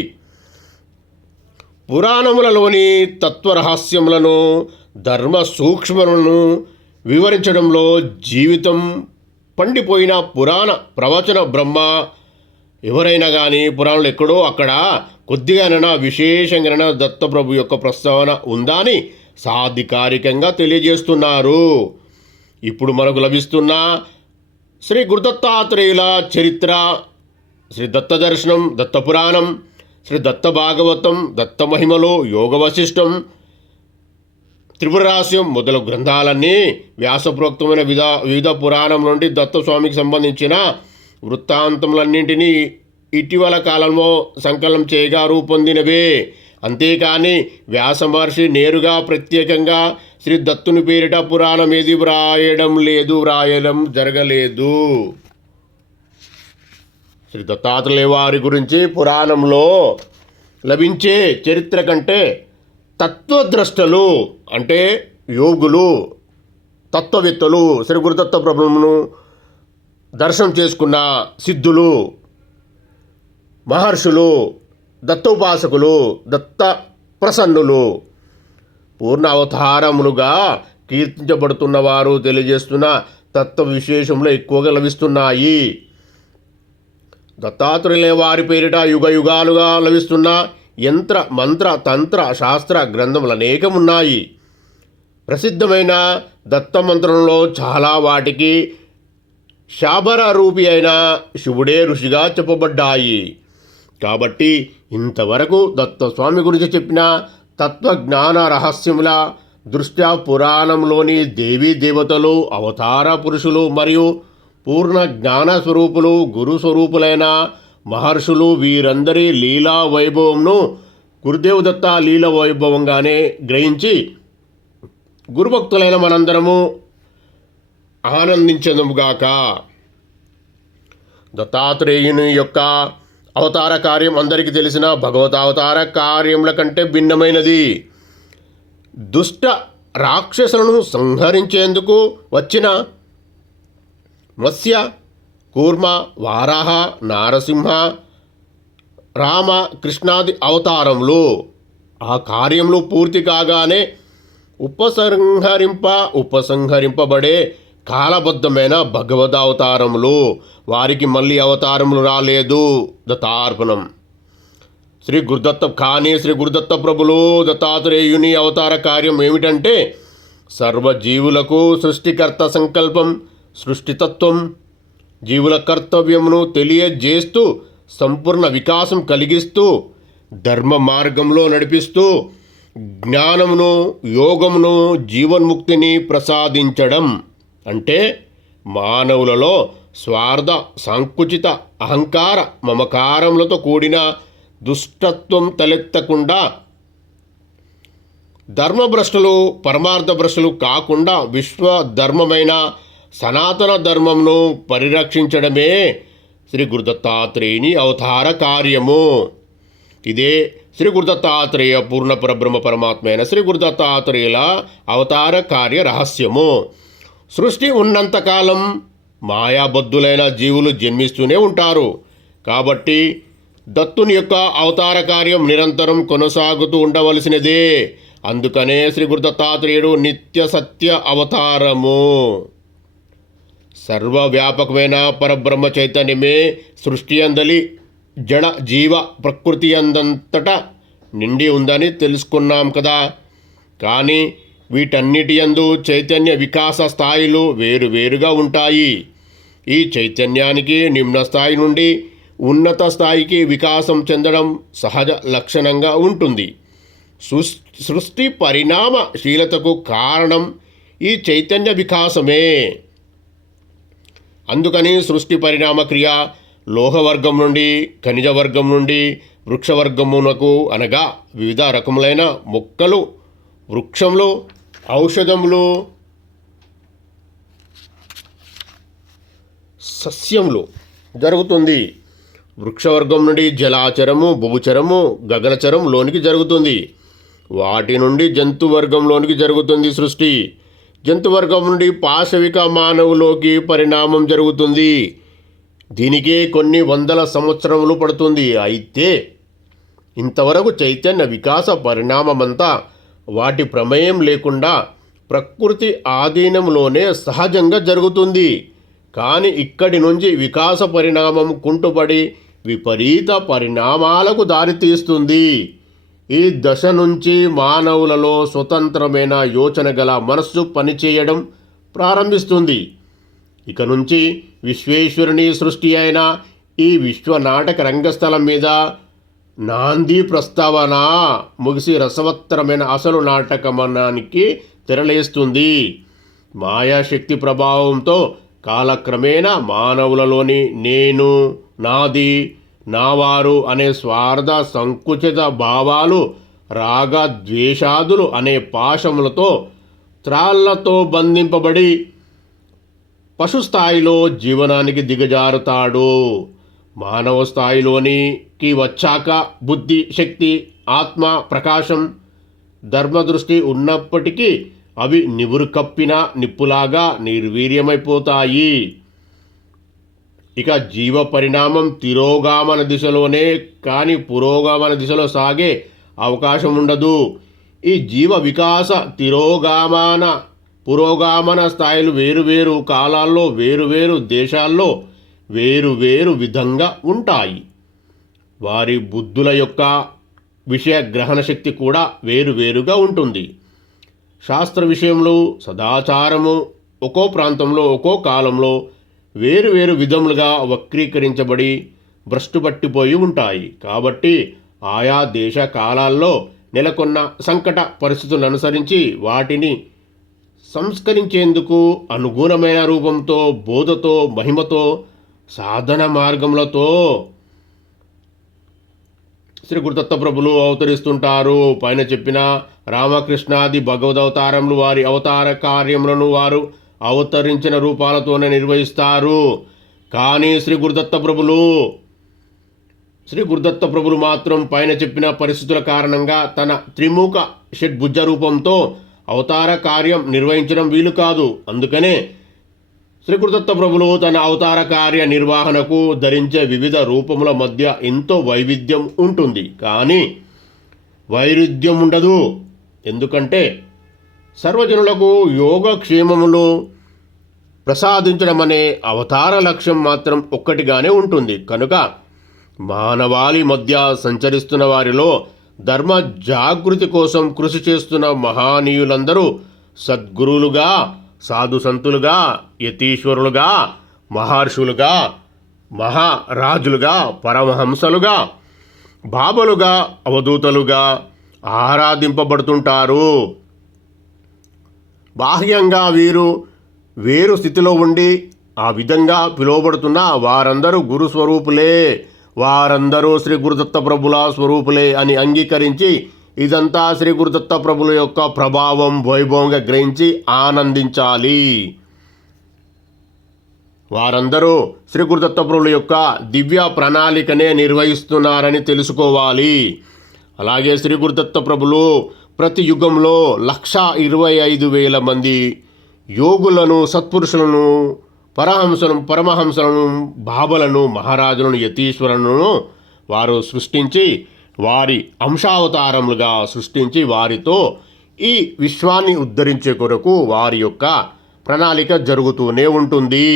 పురాణములలోని తత్వరహస్యములను, ధర్మ సూక్ష్మలను వివరించడంలో జీవితం పండిపోయిన పురాణ ప్రవచన బ్రహ్మ ఎవరైనా కానీ పురాణాలు ఎక్కడో అక్కడ కొద్దిగానైనా విశేషంగా దత్తప్రభు యొక్క ప్రస్తావన ఉందా అని సాధికారికంగా తెలియజేస్తున్నారు. ఇప్పుడు మనకు లభిస్తున్న శ్రీ గురుదత్తాత్రేయుల చరిత్ర, శ్రీ దత్త దర్శనం, దత్త పురాణం, శ్రీ దత్త భాగవతం, దత్త మహిమలు, యోగ వశిష్టం, త్రిపుర రహస్యం మొదలగు గ్రంథాలన్నీ వ్యాసప్రోక్తమైన వివిధ పురాణం నుండి దత్తస్వామికి సంబంధించిన వృత్తాంతములన్నింటినీ ఇటీవల కాలంలో సంకలనం చేయగా రూపొందినవే. అంతేకాని వ్యాస మహర్షి నేరుగా ప్రత్యేకంగా శ్రీ దత్తుని పేరిట పురాణం ఏది వ్రాయడం జరగలేదు. శ్రీ దత్తాత్రేయ వారి గురించి పురాణంలో లభించే చరిత్ర కంటే తత్వద్రష్టలు అంటే యోగులు, తత్వవేత్తలు, శ్రీ గురుదత్త ప్రభువును దర్శనం చేసుకున్న సిద్ధులు, మహర్షులు, దత్తోపాసకులు, దత్త ప్రసన్నులు, పూర్ణ అవతారములుగా కీర్తించబడుతున్న వారు తెలియజేస్తున్న తత్వ విశేషంలో ఎక్కువగా లభిస్తున్నాయి. దత్తాత్రేయుల వారి పేరిట యుగ యుగాలుగా లభిస్తున్న యంత్ర మంత్ర తంత్ర శాస్త్ర గ్రంథములు అనేకమున్నాయి. ప్రసిద్ధమైన దత్తమంత్రంలో చాలా వాటికి శాబర రూపి అయిన శివుడే ఋషిగా చెప్పబడ్డాయి. కాబట్టి ఇంతవరకు దత్తస్వామి గురించి చెప్పిన తత్వజ్ఞాన రహస్యముల దృష్ట్యా పురాణంలోని దేవీ దేవతలు, అవతార పురుషులు మరియు పూర్ణ జ్ఞాన స్వరూపులు, గురు స్వరూపులైన మహర్షులు వీరందరి లీలా వైభవంను గురుదేవ్ దత్త లీల వైభవంగానే గ్రహించి గురుభక్తులైన మనందరము ఆనందించదుముగాక. దత్తాత్రేయుని యొక్క అవతార కార్యం అందరికీ తెలిసిన భగవత్ అవతార కార్యముల కంటే భిన్నమైనది. దుష్ట రాక్షసులను సంహరించేందుకు వచ్చిన మత్స్య, కూర్మ, వారాహ, నారసింహ, రామ, కృష్ణాది అవతారములు ఆ కార్యములు పూర్తి కాగానే ఉపసంహరింపబడే కాలబద్ధమైన భగవద్ అవతారములు. వారికి మళ్ళీ అవతారములు రాలేదు. దత్తార్పణం. శ్రీ గురుదత్త ప్రభులు దత్తాత్రేయుని అవతార కార్యం ఏమిటంటే సర్వజీవులకు సృష్టికర్త సంకల్పం, సృష్టితత్వం, జీవుల కర్తవ్యమును తెలియజేస్తూ సంపూర్ణ వికాసం కలిగిస్తూ ధర్మ మార్గంలో నడిపిస్తూ జ్ఞానమును, యోగమును, జీవన్ముక్తిని ప్రసాదించడం. అంటే మానవులలో స్వార్థ, సంకుచిత, అహంకార, మమకారములతో కూడిన దుష్టత్వం తలెత్తకుండా ధర్మభ్రష్టులు, పరమార్థ భ్రష్టులు కాకుండా విశ్వధర్మమైన సనాతన ధర్మంను పరిరక్షించడమే శ్రీ గురుదత్తాత్రేయుని అవతార కార్యము. ఇదే శ్రీ గురుదత్తాత్రేయ పూర్ణ పరబ్రహ్మ పరమాత్మ అయిన శ్రీ గురుదత్తాత్రేయుల అవతార కార్య రహస్యము. సృష్టి ఉన్నంతకాలం మాయాబద్ధులైన జీవులు జన్మిస్తూనే ఉంటారు. కాబట్టి దత్తుని యొక్క అవతార కార్యం నిరంతరం కొనసాగుతూ ఉండవలసినదే. అందుకనే శ్రీ గురుదత్తాత్రేయుడు నిత్య సత్య అవతారము. సర్వవ్యాపకమైన పరబ్రహ్మ చైతన్యమే సృష్టి అందలి జడ జీవ ప్రకృతి అందంతటా నిండి ఉందని తెలుసుకున్నాం కదా. కానీ వీటన్నిటి యందు చైతన్య వికాస స్థాయిలు వేరువేరుగా ఉంటాయి. ఈ చైతన్యానికి నిమ్న స్థాయి నుండి ఉన్నత స్థాయికి వికాసం చెందడం సహజ లక్షణంగా ఉంటుంది. సృష్టి పరిణామశీలతకు కారణం ఈ చైతన్య వికాసమే. అందుకని సృష్టి పరిణామ క్రియ లోహవర్గం నుండి ఖనిజ వర్గం నుండి వృక్షవర్గమునకు అనగా వివిధ రకములైన మొక్కలు, వృక్షములు, ఔషధములు, సస్యములు జరుగుతుంది. వృక్షవర్గం నుండి జలాచరము, భూచరము, గగనచరం లోనికి జరుగుతుంది. వాటి నుండి జంతువర్గంలోనికి జరుగుతుంది సృష్టి. జంతువర్గం నుండి పాశవిక మానవులోకి పరిణామం జరుగుతుంది. దీనికే కొన్ని వందల సంవత్సరములు పడుతుంది. అయితే ఇంతవరకు చైతన్య వికాస పరిణామమంతా వాటి ప్రమేయం లేకుండా ప్రకృతి ఆధీనంలోనే సహజంగా జరుగుతుంది. కానీ ఇక్కడి నుంచి వికాస పరిణామం కుంటుపడి విపరీత పరిణామాలకు దారితీస్తుంది. ఈ దశ నుంచి మానవులలో స్వతంత్రమైన యోచన గల మనస్సు పనిచేయడం ప్రారంభిస్తుంది. ఇక నుంచి విశ్వేశ్వరుని సృష్టి అయిన ఈ విశ్వనాటక రంగస్థలం మీద నాంది ప్రస్తావన ముగిసి రసవత్తరమైన అసలు నాటకమనానికి తెరలేస్తుంది. మాయాశక్తి ప్రభావంతో కాలక్రమేణా మానవులలోని నేను, నాది, నావారు అనే స్వార్థ సంకుచిత భావాలు రాగ ద్వేషాదులు అనే పాశములతో త్రాళ్లతో బంధింపబడి పశు స్థాయిలో జీవనానికి దిగజారుతాడు. మానవ స్థాయిలోనికి వచ్చాక బుద్ధి, శక్తి, ఆత్మ, ప్రకాశం, ధర్మదృష్టి ఉన్నప్పటికీ అవి నివురు కప్పిన నిప్పులాగా నిర్వీర్యమైపోతాయి. ఇక జీవ పరిణామం తిరోగామన దిశలోనే కానీ పురోగమన దిశలో సాగే అవకాశం ఉండదు. ఈ జీవ వికాస తిరోగామన పురోగమన స్థాయిలు వేరువేరు కాలాల్లో వేరువేరు దేశాల్లో వేరువేరు విధంగా ఉంటాయి. వారి బుద్ధుల యొక్క విషయ గ్రహణ శక్తి కూడా వేరువేరుగా ఉంటుంది. శాస్త్ర విషయంలో సదాచారము ఒక్కో ప్రాంతంలో ఒక్కో కాలంలో వేరువేరు విధములుగా వక్రీకరించబడి భ్రష్టుపట్టిపోయి ఉంటాయి. కాబట్టి ఆయా దేశ కాలాల్లో నెలకొన్న సంకట పరిస్థితులను అనుసరించి వాటిని సంస్కరించేందుకు అనుగుణమైన రూపంతో, బోధతో, మహిమతో, సాధన మార్గములతో శ్రీ గురుదత్త ప్రభులు అవతరిస్తుంటారు. పైన చెప్పిన రామకృష్ణాది భగవదవతారములు వారి అవతార కార్యములను వారు అవతరించిన రూపాలతోనే నిర్వహిస్తారు. కానీ శ్రీ గురుదత్త ప్రభులు మాత్రం పైన చెప్పిన పరిస్థితుల కారణంగా తన త్రిముఖ షడ్భుజ రూపంతో అవతార కార్యం నిర్వహించడం వీలు కాదు. అందుకనే శ్రీ గురుదత్త ప్రభులు తన అవతార కార్య నిర్వహణకు ధరించే వివిధ రూపముల మధ్య ఎంతో వైవిధ్యం ఉంటుంది, కానీ వైరుధ్యం ఉండదు. ఎందుకంటే సర్వజనులకు యోగక్షేమములు ప్రసాదించడం అనే అవతార లక్ష్యం మాత్రం ఒక్కటిగానే ఉంటుంది. కనుక మానవాళి మధ్య సంచరిస్తున్న వారిలో ధర్మ జాగృతి కోసం కృషి చేస్తున్న మహానీయులందరూ సద్గురువులుగా, సాధు సంతులుగా, యతీశ్వరులుగా, మహర్షులుగా, మహారాజులుగా, పరమహంసలుగా, బాబలుగా, అవధూతలుగా ఆరాధింపబడుతుంటారు. బాహ్యంగా వీరు వేరు స్థితిలో ఉండి ఆ విధంగా పిలువబడుతున్న వారందరూ గురు స్వరూపులే, వారందరూ శ్రీ గురుదత్త ప్రభుల స్వరూపులే అని అంగీకరించి ఇదంతా శ్రీ గురుదత్త ప్రభుల యొక్క ప్రభావం, వైభవంగా గ్రహించి ఆనందించాలి. వారందరూ శ్రీ గురుదత్త ప్రభుల యొక్క దివ్య ప్రణాళికనే నిర్వహిస్తున్నారని తెలుసుకోవాలి. అలాగే శ్రీ గురుదత్త ప్రభులు ప్రతి యుగంలో 1,25,000 మంది యోగులను, సత్పురుషులను, పరమహంసలను, బాబలను, మహారాజులను, యతీశ్వరులను వారు సృష్టించి వారి అంశావతారములుగా సృష్టించి వారితో ఈ విశ్వాన్ని ఉద్ధరించే కొరకు వారి యొక్క ప్రణాళిక జరుగుతూనే ఉంటుంది.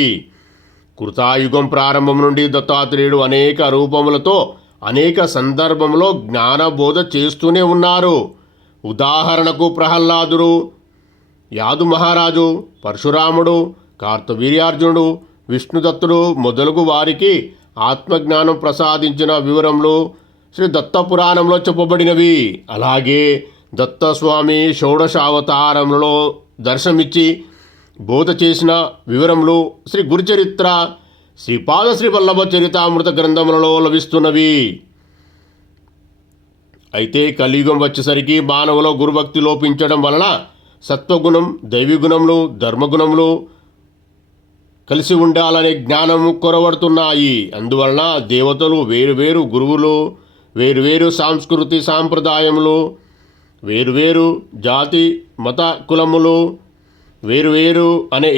కృతాయుగం ప్రారంభం నుండి దత్తాత్రేయుడు అనేక రూపములతో అనేక సందర్భంలో జ్ఞానబోధ చేస్తూనే ఉన్నారు. ఉదాహరణకు ప్రహ్లాదుడు, యాదు మహారాజు, పరశురాముడు, కార్తవీర్యార్జునుడు, విష్ణుదత్తుడు మొదలగు వారికి ఆత్మజ్ఞానం ప్రసాదించిన వివరములు శ్రీ దత్త పురాణంలో చెప్పబడినవి. అలాగే దత్తస్వామి షోడశావతారములలో దర్శనమిచ్చి బోధ చేసిన వివరములు శ్రీ గురుచరిత్ర, శ్రీపాద శ్రీ వల్లభ చరితామృత గ్రంథములలో లభిస్తున్నవి. అయితే కలియుగం వచ్చేసరికి మానవులో గురుభక్తి లోపించడం వలన సత్వగుణం, దైవీగుణములు, ధర్మగుణములు కలిసి ఉండాలనే జ్ఞానము కొరవడుతున్నాయి. అందువలన దేవతలు వేరువేరు, గురువులు వేరువేరు, సాంస్కృతి సాంప్రదాయములు వేరువేరు, జాతి మత కులములు వేరువేరు అనే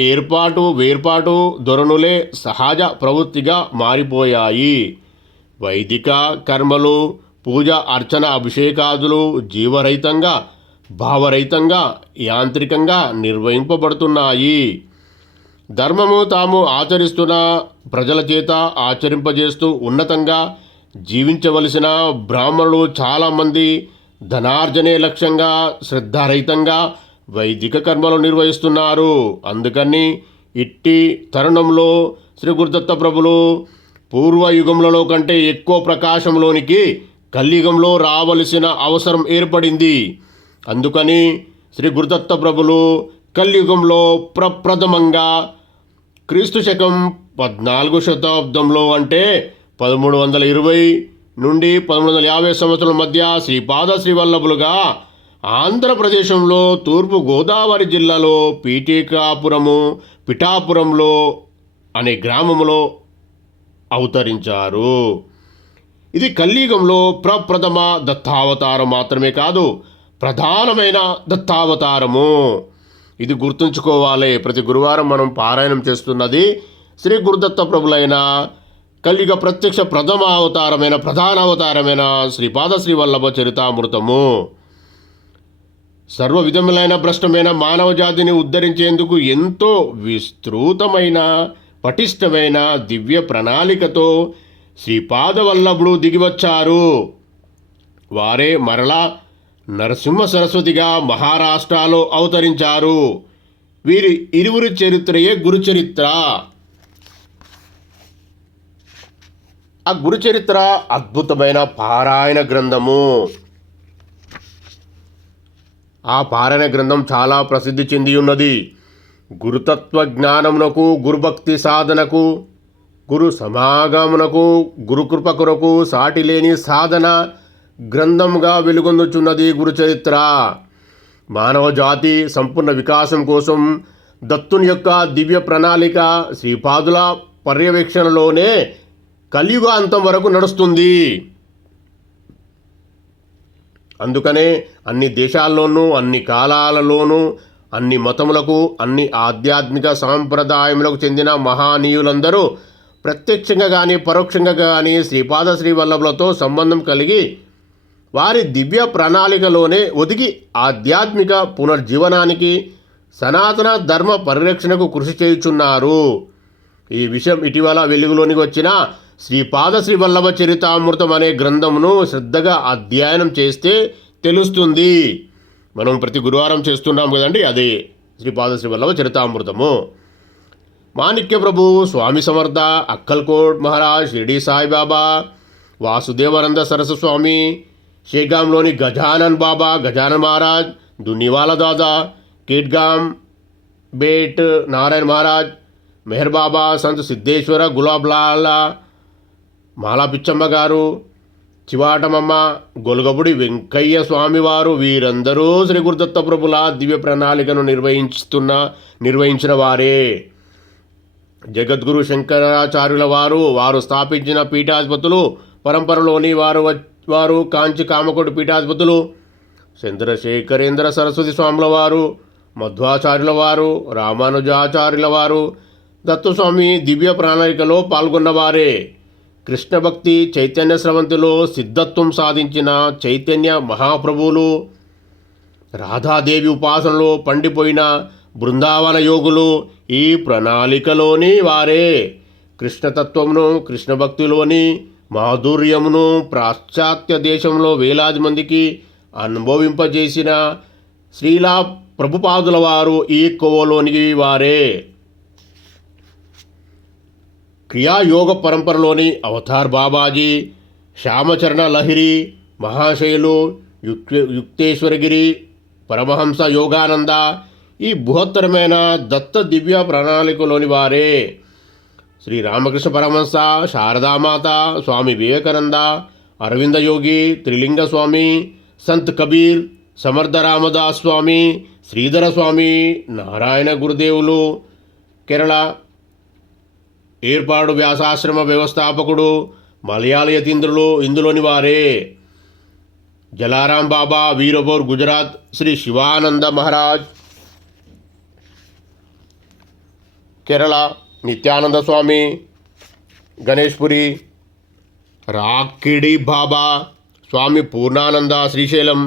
వేర్పాటు ధోరణులే సహజ ప్రవృత్తిగా మారిపోయాయి. వైదిక కర్మలు, పూజ, అర్చన, అభిషేకాదులు జీవరహితంగా, భావరహితంగా, యాంత్రికంగా నిర్వహింపబడుతున్నాయి. ధర్మము తాము ఆచరిస్తున్న ప్రజల చేత ఆచరింపజేస్తూ ఉన్నతంగా జీవించవలసిన బ్రాహ్మణులు చాలామంది ధనార్జనే లక్ష్యంగా శ్రద్ధారహితంగా వైదిక కర్మలు నిర్వహిస్తున్నారు. అందుకని ఇట్టి తరుణంలో శ్రీ గురుదత్త ప్రభులు పూర్వయుగములలో కంటే ఎక్కువ ప్రకాశంలోనికి కలియుగంలో రావలసిన అవసరం ఏర్పడింది. అందుకని శ్రీ గురుదత్త ప్రభులు కలియుగంలో ప్రప్రథమంగా క్రీస్తు శకం 14వ శతాబ్దంలో అంటే 1320 నుండి 1950 సంవత్సరాల మధ్య శ్రీపాద శ్రీవల్లభులుగా ఆంధ్రప్రదేశంలో తూర్పు గోదావరి జిల్లాలో పిఠాపురంలో అనే గ్రామంలో అవతరించారు. ఇది కలియుగంలో ప్రప్రథమ దత్తావతారం మాత్రమే కాదు, ప్రధానమైన దత్తావతారము. ఇది గుర్తుంచుకోవాలి. ప్రతి గురువారం మనం పారాయణం చేస్తున్నది శ్రీ గురుదత్త ప్రభులైన కలియుగ ప్రత్యక్ష ప్రధాన అవతారమైన శ్రీపాద శ్రీవల్లభ చరితామృతము. సర్వ విధములైన భ్రష్టమైన మానవ జాతిని ఉద్ధరించేందుకు ఎంతో విస్తృతమైన పటిష్టమైన దివ్య ప్రణాళికతో శ్రీపాదవల్లభుడు దిగివచ్చారు. వారే మరలా నరసింహ సరస్వతిగా మహారాష్ట్రలో అవతరించారు. వీరి ఇరువురి చరిత్రయే గురుచరిత్ర. ఆ గురుచరిత్ర అద్భుతమైన పారాయణ గ్రంథము. ఆ పారాయణ గ్రంథం చాలా ప్రసిద్ధి చెంది ఉన్నది. గురుతత్వ జ్ఞానమునకు, గురుభక్తి సాధనకు, గురు సమాగమునకు, గురుకృప కొరకు సాటిలేని సాధన గ్రంథంగా వెలుగొందుచున్నది గురుచరిత్ర. మానవ జాతి సంపూర్ణ వికాసం కోసం దత్తుని యొక్క దివ్య ప్రణాళిక శ్రీపాదుల పర్యవేక్షణలోనే కలియుగ అంతం వరకు నడుస్తుంది. అందుకనే అన్ని దేశాల్లోనూ, అన్ని కాలాలలోనూ, అన్ని మతములకు, అన్ని ఆధ్యాత్మిక సాంప్రదాయములకు చెందిన మహానీయులందరూ ప్రత్యక్షంగా కానీ పరోక్షంగా కానీ శ్రీపాద శ్రీవల్లభులతో సంబంధం కలిగి వారి దివ్య ప్రణాళికలోనే ఒదిగి ఆధ్యాత్మిక పునర్జీవనానికి, సనాతన ధర్మ పరిరక్షణకు కృషి చేయుచున్నారు. ఈ విషయం ఇటీవల వెలుగులోనికి వచ్చిన శ్రీపాద శ్రీవల్లభ చరితామృతం అనే గ్రంథమును శ్రద్ధగా అధ్యయనం చేస్తే తెలుస్తుంది. మనం ప్రతి గురువారం చేస్తున్నాం కదండి, అదే శ్రీపాద శ్రీవల్లభ చరితామృతము. మాణిక్య ప్రభు, స్వామి సమర్థ, అక్కల్కోట్ మహారాజ్, షిరిడి సాయిబాబా, వాసుదేవానంద సరస్వతి స్వామి, షేగాంలోని గజానన్ బాబా, గజానన్ మహారాజ్, దున్నివాల దాదా, కేట్గామ్ బేట్ నారాయణ మహారాజ్, మెహర్ బాబా, సంత్ సిద్ధేశ్వర, గులాబ్లాలా, మాలా పిచ్చమ్మ గారు, చివాటమమ్మ, గొలగబుడి వెంకయ్య స్వామివారు వీరందరూ శ్రీ గురుదత్త ప్రభుల దివ్య ప్రణాళికను నిర్వహించిన వారే. జగద్గురు శంకరాచార్యుల వారు స్థాపించిన పీఠాధిపతులు పరంపరలోని వారు కాంచి కామకోటి పీఠాధిపతులు చంద్రశేఖరేంద్ర సరస్వతి స్వాముల వారు, మధ్వాచార్యుల వారు, రామానుజాచార్యుల వారు దత్తస్వామి దివ్య ప్రణాళికలో పాల్గొన్నవారే. కృష్ణభక్తి చైతన్య స్రవంతిలో సిద్ధత్వం సాధించిన చైతన్య మహాప్రభువులు, రాధాదేవి ఉపాసనలో పండిపోయిన బృందావన యోగులు ఈ ప్రణాళికలోని వారే. కృష్ణతత్వమును, కృష్ణభక్తిలోని మాధుర్యమును పాశ్చాత్య దేశంలో వేలాది మందికి అనుభవింపజేసిన శ్రీలా ప్రభుపాదుల వారు ఈ కోవలోని వారే. క్రియాయోగ పరంపరలోని అవతార్ బాబాజీ, శ్యామచరణ లహిరి మహాశయులు, యుక్తేశ్వరగిరి, పరమహంస యోగానంద ఈ బృహత్తరమైన దత్త దివ్య ప్రణాళికలోని వారే. శ్రీ రామకృష్ణ పరమహంస, శారదామాత, స్వామి వివేకానంద, అరవింద యోగి, త్రిలింగ స్వామి, సంత్ కబీర్, సమర్థ రామదాస్ స్వామి, శ్రీధర స్వామి, నారాయణ గురుదేవులు, కేరళ ఏర్పాడు వ్యాసాశ్రమ వ్యవస్థాపకుడు, మలయాళ యతీంద్రులు ఇందులోని వారే. జలారాం బాబా, వీరబోర్ గుజరాత్, శ్రీ శివానంద మహారాజ్, కేరళ నిత్యానంద స్వామి, గణేష్పురి, రాకిడి బాబా, స్వామి పూర్ణానంద, శ్రీశైలం,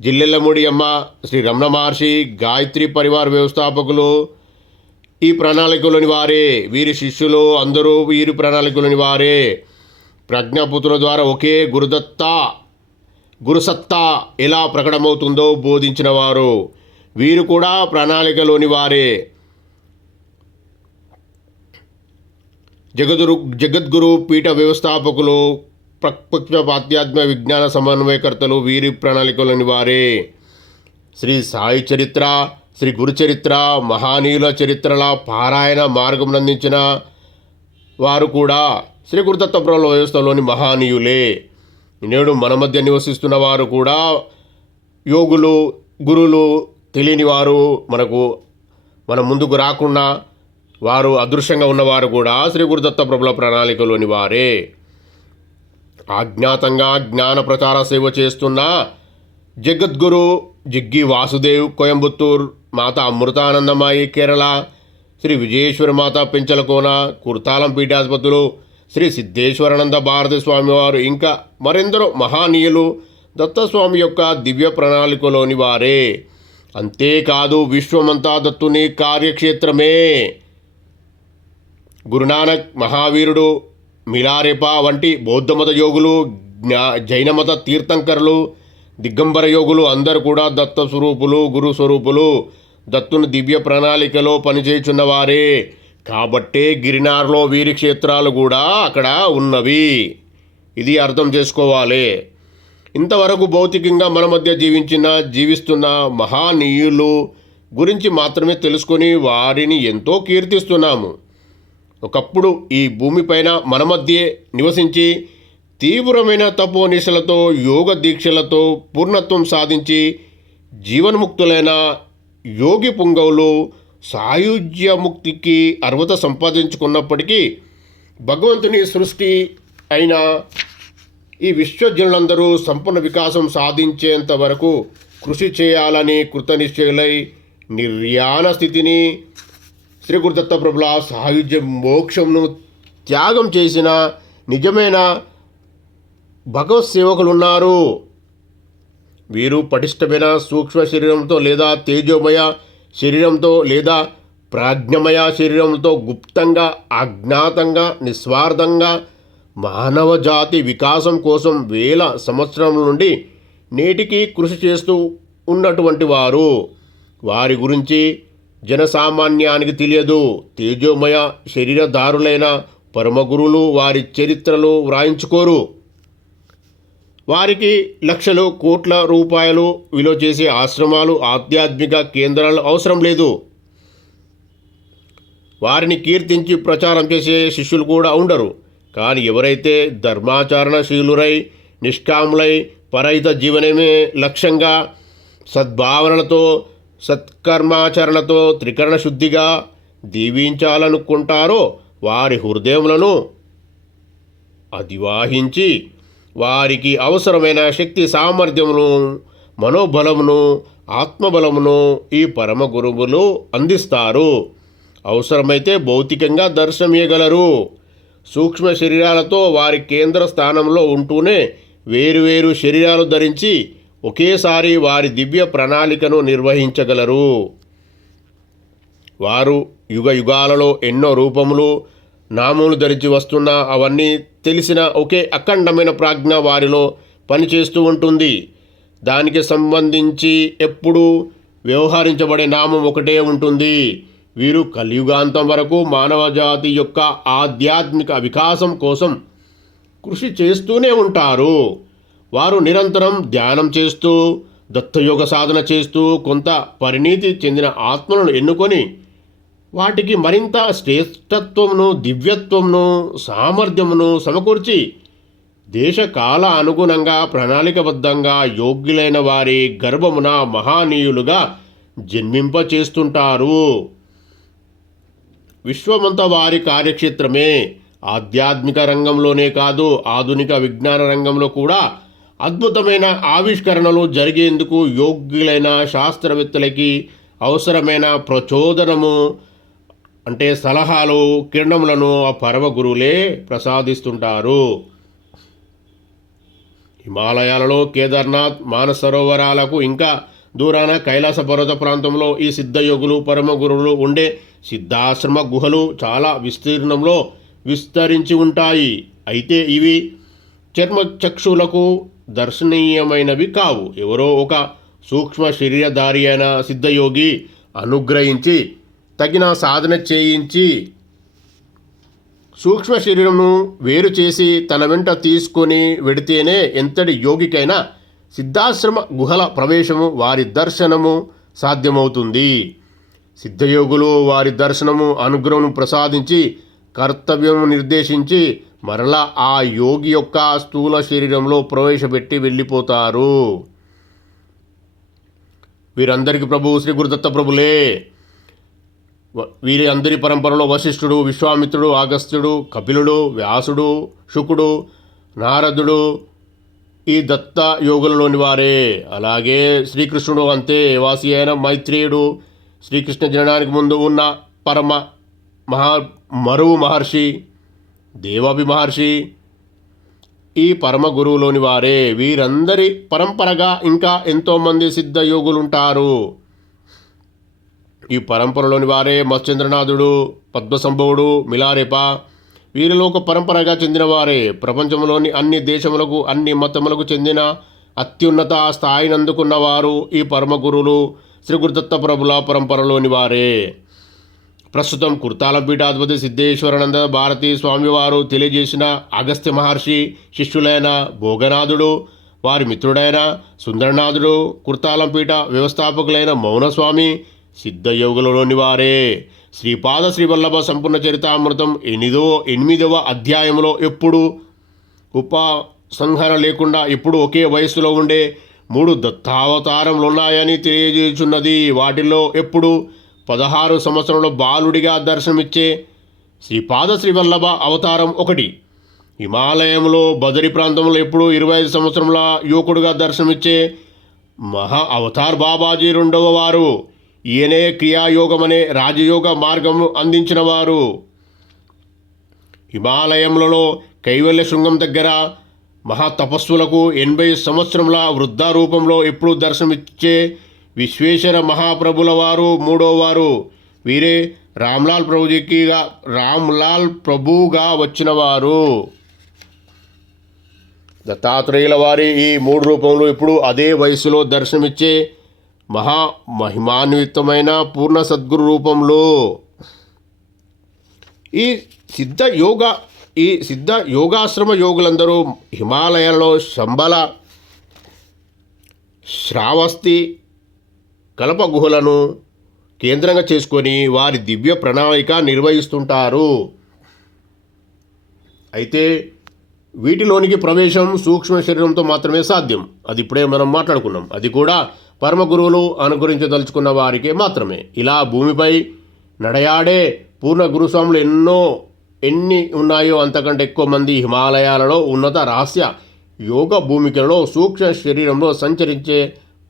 జిల్లెల్లముడి అమ్మ, శ్రీ రమణ మహర్షి, గాయత్రి పరివార్ వ్యవస్థాపకులు ఈ ప్రణాళికలోని వారే. వీరి శిష్యులు అందరూ వీరి ప్రణాళికలోని వారే. ప్రజ్ఞాపుత్రుల ద్వారా ఒకే గురుసత్తా ఎలా ప్రకటమవుతుందో బోధించిన వారు. వీరు కూడా ప్రణాళికలోని వారే. జగద్గురు పీఠ వ్యవస్థాపకులు, ప్రపంచ ఆధ్యాత్మిక విజ్ఞాన సమన్వయకర్తలు వీరి ప్రణాళికలోని వారే. శ్రీ సాయి చరిత్ర, శ్రీ గురుచరిత్ర, మహానీయుల చరిత్రల పారాయణ మార్గం అందించిన వారు కూడా శ్రీ గురుదత్త ప్రభుల వ్యవస్థలోని మహానీయులే. నేడు మన మధ్య నివసిస్తున్న వారు కూడా యోగులు, గురువులు, తెలియని వారు, మన ముందుకు రాకుండా వారు అదృశ్యంగా ఉన్నవారు కూడా శ్రీ గురుదత్త ప్రభుల ప్రణాళికలోని వారే. అజ్ఞాతంగా జ్ఞాన ప్రచార సేవ చేస్తున్న జగద్గురు జిగ్గి వాసుదేవ్ కోయంబత్తూర్, మాత అమృతానందమాయి కేరళ, శ్రీ విజయేశ్వరి మాత పెంచలకోన, కుర్తాలం పీఠాధిపతులు శ్రీ సిద్ధేశ్వరానంద భారతి స్వామివారు, ఇంకా మరెందరో మహానీయులు దత్తస్వామి యొక్క దివ్య ప్రణాళికలోని వారే. అంతేకాదు విశ్వమంతా దత్తుని కార్యక్షేత్రమే. గురునానక్, మహావీరుడు, మిలారెపా వంటి బౌద్ధమత యోగులు, జైనమత తీర్థంకరులు, దిగంబర యోగులు అందరూ కూడా దత్త స్వరూపులు, గురు స్వరూపులు, దత్తుని దివ్య ప్రణాళికలో పనిచేయుచున్నవారే. కాబట్టే గిరినార్లో వీరి క్షేత్రాలు కూడా అక్కడ ఉన్నవి. ఇది అర్థం చేసుకోవాలి. ఇంతవరకు భౌతికంగా మన మధ్య జీవిస్తున్న మహానీయులు గురించి మాత్రమే తెలుసుకొని వారిని ఎంతో కీర్తిస్తున్నాము. ఒకప్పుడు ఈ భూమిపైన మన మధ్యే నివసించి తీవ్రమైన తపోనిశలతో, యోగ దీక్షలతో పూర్ణత్వం సాధించి జీవన్ముక్తులైన యోగి పుంగవులు సాయుజ్యముక్తికి అర్హత సంపాదించుకున్నప్పటికీ భగవంతుని సృష్టి అయిన ఈ విశ్వజనులందరూ సంపూర్ణ వికాసం సాధించేంత వరకు కృషి చేయాలని కృతనిశ్చయులై నిర్యాణ స్థితిని శ్రీ గురుదత్త ప్రభుల సాయుధ్య మోక్షంను త్యాగం చేసిన నిజమైన భగవత్ సేవకులున్నారు. వీరు పటిష్టమైన సూక్ష్మ శరీరంతో లేదా తేజోమయ శరీరంతో లేదా ప్రాజ్ఞమయ శరీరంతో గుప్తంగా, అజ్ఞాతంగా, నిస్వార్థంగా మానవ జాతి వికాసం కోసం వేల సంవత్సరముల నుండి నేటికి కృషి చేస్తూ ఉన్నటువంటి వారు. వారి గురించి జనసామాన్యానికి తెలియదు. తేజోమయ శరీరధారులైన పరమగురువులు వారి చరిత్రలు వ్రాయించుకోరు. వారికి లక్షలు, కోట్ల రూపాయలు విలువ చేసే ఆశ్రమాలు, ఆధ్యాత్మిక కేంద్రాలు అవసరం లేదు. వారిని కీర్తించి ప్రచారం చేసే శిష్యులు కూడా ఉండరు. కానీ ఎవరైతే ధర్మాచరణశీలురై, నిష్కాములై, పరహిత జీవనమే లక్ష్యంగా, సద్భావనలతో, సత్కర్మాచరణతో త్రికరణ శుద్ధిగా దీవించాలనుకుంటారో వారి హృదయములను అధివాహించి వారికి అవసరమైన శక్తి సామర్థ్యమును, మనోబలమును, ఆత్మబలమును ఈ పరమ గురువులు అందిస్తారు. అవసరమైతే భౌతికంగా దర్శనమియగలరు. సూక్ష్మ శరీరాలతో వారి కేంద్ర స్థానంలో ఉంటూనే వేరువేరు శరీరాలు ధరించి ఒకేసారి వారి దివ్య ప్రణాళికను నిర్వహించగలరు. వారు యుగ యుగాలలో ఎన్నో రూపములు, నామములు ధరించి వస్తున్నా అవన్నీ తెలిసిన ఒకే అఖండమైన ప్రాజ్ఞ వారిలో పనిచేస్తూ ఉంటుంది. దానికి సంబంధించి ఎప్పుడూ వ్యవహరించబడే నామం ఒకటే ఉంటుంది. వీరు కలియుగాంతం వరకు మానవజాతి యొక్క ఆధ్యాత్మిక వికాసం కోసం కృషి చేస్తూనే ఉంటారు. వారు నిరంతరం ధ్యానం చేస్తూ, దత్తయోగ సాధన చేస్తూ కొంత పరిణీతి చెందిన ఆత్మలను ఎన్నుకొని వాటికి మరింత శ్రేష్టత్వమును, దివ్యత్వమును, సామర్థ్యమును సమకూర్చి దేశకాల అనుగుణంగా ప్రణాళికబద్ధంగా యోగ్యులైన వారి గర్భమున మహానీయులుగా జన్మింపచేస్తుంటారు. విశ్వమంతా వారి కార్యక్షేత్రమే. ఆధ్యాత్మిక రంగంలోనే కాదు, ఆధునిక విజ్ఞాన రంగంలో కూడా అద్భుతమైన ఆవిష్కరణలు జరిగేందుకు యోగ్యులైన శాస్త్రవేత్తలకి అవసరమైన ప్రచోదనము అంటే సలహాలు, కిరణములను ఆ పరమ గురువులే ప్రసాదిస్తుంటారు. హిమాలయాలలో కేదార్నాథ్, మానస సరోవరాలకు ఇంకా దూరాన కైలాస పర్వత ప్రాంతంలో ఈ సిద్ధయోగులు, పరమ గురువులు ఉండే సిద్ధాశ్రమ గుహలు చాలా విస్తీర్ణంలో విస్తరించి ఉంటాయి. అయితే ఇవి చర్మచక్షులకు దర్శనీయమైనవి కావు. ఎవరో ఒక సూక్ష్మ శరీరధారి అయిన సిద్ధయోగి అనుగ్రహించి తగిన సాధన చేయించి సూక్ష్మ శరీరంను వేరు చేసి తన వెంట తీసుకొని వెడితేనే ఎంతటి యోగికైనా సిద్ధాశ్రమ గుహల ప్రవేశము, వారి దర్శనము సాధ్యమవుతుంది. సిద్ధయోగులు వారి దర్శనము, అనుగ్రహం ప్రసాదించి కర్తవ్యము నిర్దేశించి మరలా ఆ యోగి యొక్క స్థూల శరీరంలో ప్రవేశపెట్టి వెళ్ళిపోతారు. వీరందరికీ ప్రభు శ్రీ గురుదత్త ప్రభులే. వీరి అందరి పరంపరలో వశిష్ఠుడు, విశ్వామిత్రుడు, అగస్త్యుడు, కపిలుడు, వ్యాసుడు, శుకుడు, నారదుడు ఈ దత్త యోగులలోని వారే. అలాగే శ్రీకృష్ణుడు అంతే. వాసి అయిన మైత్రేయుడు, శ్రీకృష్ణ జననానికి ముందు ఉన్న పరమ మరువు మహర్షి, దేవాభి మహర్షి ఈ పరమ గురువులోని వారే. వీరందరి పరంపరగా ఇంకా ఎంతోమంది సిద్ధ యోగులుంటారు. ఈ పరంపరలోని వారే మత్స్యేంద్రనాథుడు, పద్మసంభవుడు, మిలారేప. వీరిలో ఒక పరంపరగా చెందినవారే. ప్రపంచంలోని అన్ని దేశములకు, అన్ని మతములకు చెందిన అత్యున్నత స్థాయిని అందుకున్నవారు ఈ పరమ గురువులు శ్రీ గురుదత్త ప్రభుల పరంపరలోని వారే. ప్రస్తుతం కుర్తాలం పీఠాధిపతి సిద్ధేశ్వరానంద భారతీ స్వామివారు తెలియజేసిన అగస్త్య మహర్షి శిష్యులైన భోగనాథుడు, వారి మిత్రుడైన సుందరనాథుడు, కుర్తాలం పీఠ వ్యవస్థాపకులైన మౌనస్వామి సిద్ధయోగులలోని వారే. శ్రీపాద శ్రీవల్లభ సంపూర్ణ చరితామృతం 8వ అధ్యాయంలో ఎప్పుడు ఉపసంహరణ లేకుండా ఎప్పుడు ఒకే వయస్సులో ఉండే 3 దత్తావతారములు ఉన్నాయని తెలియజేయుచున్నది. వాటిల్లో ఎప్పుడు 16 సంవత్సరంలో బాలుడిగా దర్శనమిచ్చే శ్రీపాద శ్రీవల్లభ అవతారం ఒకటి. హిమాలయంలో బదరి ప్రాంతంలో ఎప్పుడు 25 సంవత్సరముల యువకుడుగా దర్శనమిచ్చే మహా అవతార్ బాబాజీ 2వ వారు. ఈయనే క్రియాయోగం అనే రాజయోగ మార్గం అందించిన వారు. హిమాలయములలో కైవల్య శృంగం దగ్గర మహా తపస్సులకు 80 సంవత్సరముల వృద్ధ రూపంలో ఎప్పుడు దర్శనమిచ్చే విశ్వేశ్వర మహాప్రభుల వారు 3వ వారు. వీరే రామ్లాల్ ప్రభుగా వచ్చిన వారు. దత్తాత్రేయుల వారి ఈ 3 రూపంలో ఇప్పుడు అదే వయసులో దర్శనమిచ్చే మహిమాన్వితమైన పూర్ణ సద్గురు రూపంలో. ఈ సిద్ధ యోగాశ్రమ యోగులందరూ హిమాలయాల్లో శంబల, శ్రావస్తి, కల్ప గుహలను కేంద్రంగా చేసుకొని వారి దివ్య ప్రణాళిక నిర్వహిస్తుంటారు. అయితే వీటిలోనికి ప్రవేశం సూక్ష్మ శరీరంతో మాత్రమే సాధ్యం. అది ఇప్పుడే మనం మాట్లాడుకున్నాం. అది కూడా పరమ గురువులు అనుగ్రహించదలుచుకున్న వారికే మాత్రమే. ఇలా భూమిపై నడయాడే పూర్ణ గురుస్వాములు ఎన్ని ఉన్నాయో అంతకంటే ఎక్కువ మంది హిమాలయాలలో ఉన్నత రహస్య యోగ భూమికలలో సూక్ష్మ శరీరంలో సంచరించే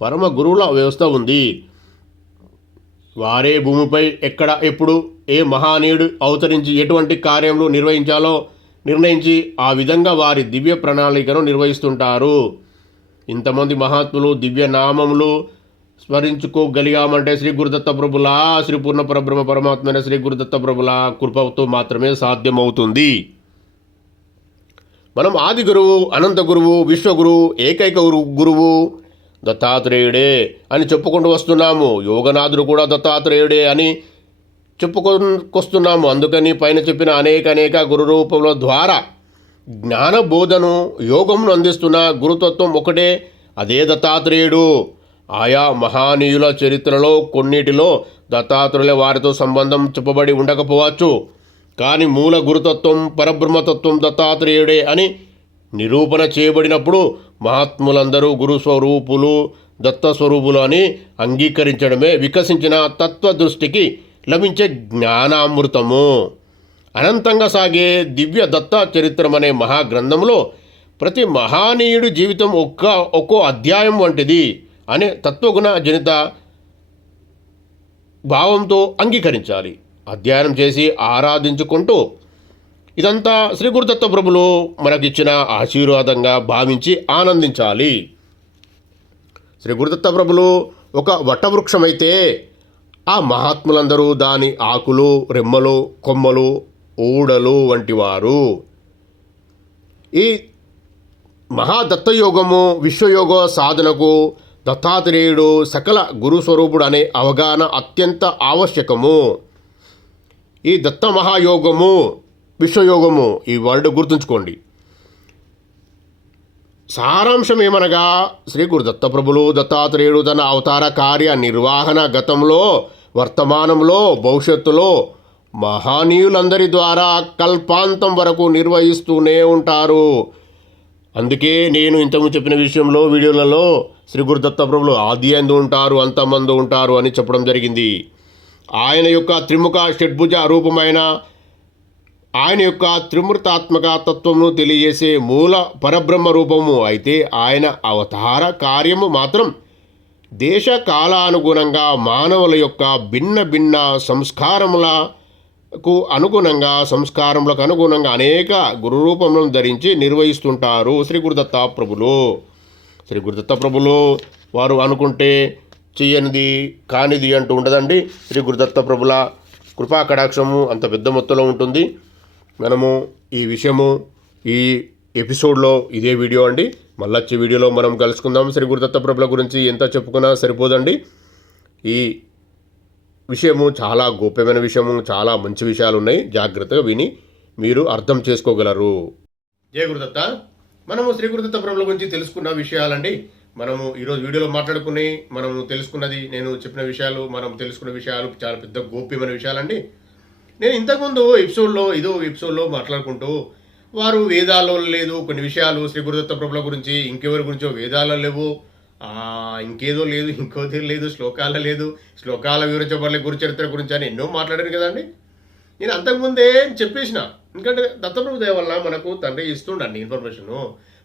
పరమ గురువుల వ్యవస్థ ఉంది. వారే భూమిపై ఎక్కడ, ఎప్పుడు, ఏ మహానీయుడు అవతరించి ఎటువంటి కార్యములు నిర్వహించాలో నిర్ణయించి ఆ విధంగా వారి దివ్య ప్రణాళికను నిర్వహిస్తుంటారు. ఇంతమంది మహాత్ములు దివ్య నామములు స్మరించుకోగలిగామంటే శ్రీ గురుదత్త ప్రభుల, శ్రీ పూర్ణ పరబ్రహ్మ పరమాత్మైన శ్రీ గురుదత్త ప్రభుల కృపతో మాత్రమే సాధ్యమవుతుంది. మనం ఆది గురువు, అనంత గురువు, విశ్వగురువు, ఏకైక గురువు దత్తాత్రేయుడే అని చెప్పుకుంటూ వస్తున్నాము. యోగనాథుడు కూడా దత్తాత్రేయుడే అని చెప్పుకొస్తున్నాము. అందుకని పైన చెప్పిన అనేక గురు రూపముల ద్వారా జ్ఞానబోధను, యోగమును అందిస్తున్న గురుతత్వం ఒకటే. అదే దత్తాత్రేయుడు. ఆయా మహానీయుల చరిత్రలో కొన్నిటిలో దత్తాత్రేయుల వారితో సంబంధం చెప్పబడి ఉండకపోవచ్చు. కానీ మూల గురుతత్వం, పరబ్రహ్మతత్వం దత్తాత్రేయుడే అని నిరూపణ చేయబడినప్పుడు మహాత్ములందరూ గురుస్వరూపులు, దత్తస్వరూపులు అని అంగీకరించడమే వికసించిన తత్వదృష్టికి లభించే జ్ఞానామృతము. అనంతంగా సాగే దివ్య దత్త చరిత్రం అనే మహాగ్రంథంలో ప్రతి మహానీయుడి జీవితం ఒక్కో అధ్యాయం వంటిది అనే తత్వగుణ జనిత భావంతో అంగీకరించాలి. అధ్యయనం చేసి ఆరాధించుకుంటూ ఇదంతా శ్రీ గురుదత్త ప్రభులు మనకిచ్చిన ఆశీర్వాదంగా భావించి ఆనందించాలి. శ్రీ గురుదత్త ప్రభులు ఒక వటవృక్షమైతే ఆ మహాత్ములందరూ దాని ఆకులు, రెమ్మలు, కొమ్మలు, ఊడలు వంటివారు. ఈ మహాదత్తయోగము, విశ్వయోగ సాధనకు దత్తాత్రేయుడు సకల గురుస్వరూపుడు అనే అవగాహన అత్యంత ఆవశ్యకము. ఈ దత్త మహాయోగము, విశ్వయోగము ఈ వర్డ్ గుర్తుంచుకోండి. సారాంశం ఏమనగా శ్రీ గురుదత్త ప్రభులు దత్తాత్రేయుడు తన అవతార కార్య నిర్వహణ గతంలో, వర్తమానంలో, భవిష్యత్తులో మహనీయులందరి ద్వారా కల్పాంతం వరకు నిర్వహిస్తూనే ఉంటారు. అందుకే నేను ఇంతకుముందు చెప్పిన విషయంలో వీడియోలలో శ్రీ గురుదత్త ప్రభులు ఆది అందు ఉంటారు, అంతమందు ఉంటారు అని చెప్పడం జరిగింది. ఆయన యొక్క త్రిముఖ షడ్భుజ రూపమైన ఆయన యొక్క త్రిమూర్తాత్మక తత్వమును తెలియజేసే మూల పరబ్రహ్మ రూపము. అయితే ఆయన అవతార కార్యము మాత్రం దేశ కాలానుగుణంగా మానవుల యొక్క భిన్న భిన్న సంస్కారములకు అనుగుణంగా అనేక గురురూపములను ధరించి నిర్వహిస్తుంటారు శ్రీ గురుదత్త ప్రభులు. శ్రీ గురుదత్త ప్రభులు వారు అనుకుంటే చెయ్యనిది కానిది అంటూ ఉండదండి. శ్రీ గురుదత్త ప్రభుల కృపా కటాక్షము అంత పెద్ద మొత్తంలో ఉంటుంది. మనము ఈ విషయము ఈ ఎపిసోడ్లో ఇదే వీడియో అండి. మళ్ళీ వచ్చే వీడియోలో మనం కలుసుకుందాం. శ్రీ గురుదత్త ప్రభుల గురించి ఎంత చెప్పుకున్నా సరిపోదండి. ఈ విషయము చాలా గోప్యమైన విషయము, చాలా మంచి విషయాలు ఉన్నాయి. జాగ్రత్తగా విని మీరు అర్థం చేసుకోగలరు. జయ గురుదత్త. మనము శ్రీ గురుదత్త ప్రభుల గురించి తెలుసుకున్న విషయాలండి. మనము ఈరోజు వీడియోలో మాట్లాడుకుని మనము తెలుసుకున్నది, నేను చెప్పిన విషయాలు, మనం తెలుసుకున్న విషయాలు చాలా పెద్ద గోప్యమైన విషయాలండి. నేను ఇంతకుముందు ఎపిసోడ్లో మాట్లాడుకుంటూ వారు వేదాల్లో లేదు కొన్ని విషయాలు శ్రీ గురుదత్త ప్రభుల గురించి, ఇంకెవరి గురించో వేదాల్లో లేవు, ఇంకేదో లేదు, ఇంకోది లేదు, శ్లోకాల లేదు, శ్లోకాల వివరించబడలే, గురుచరిత్ర గురించి అని ఎన్నో మాట్లాడారు కదండి. నేను అంతకుముందే చెప్పేసిన, ఎందుకంటే దత్తప్రభు దయ వల్ల మనకు తండ్రి ఇస్తుండండి ఇన్ఫర్మేషను.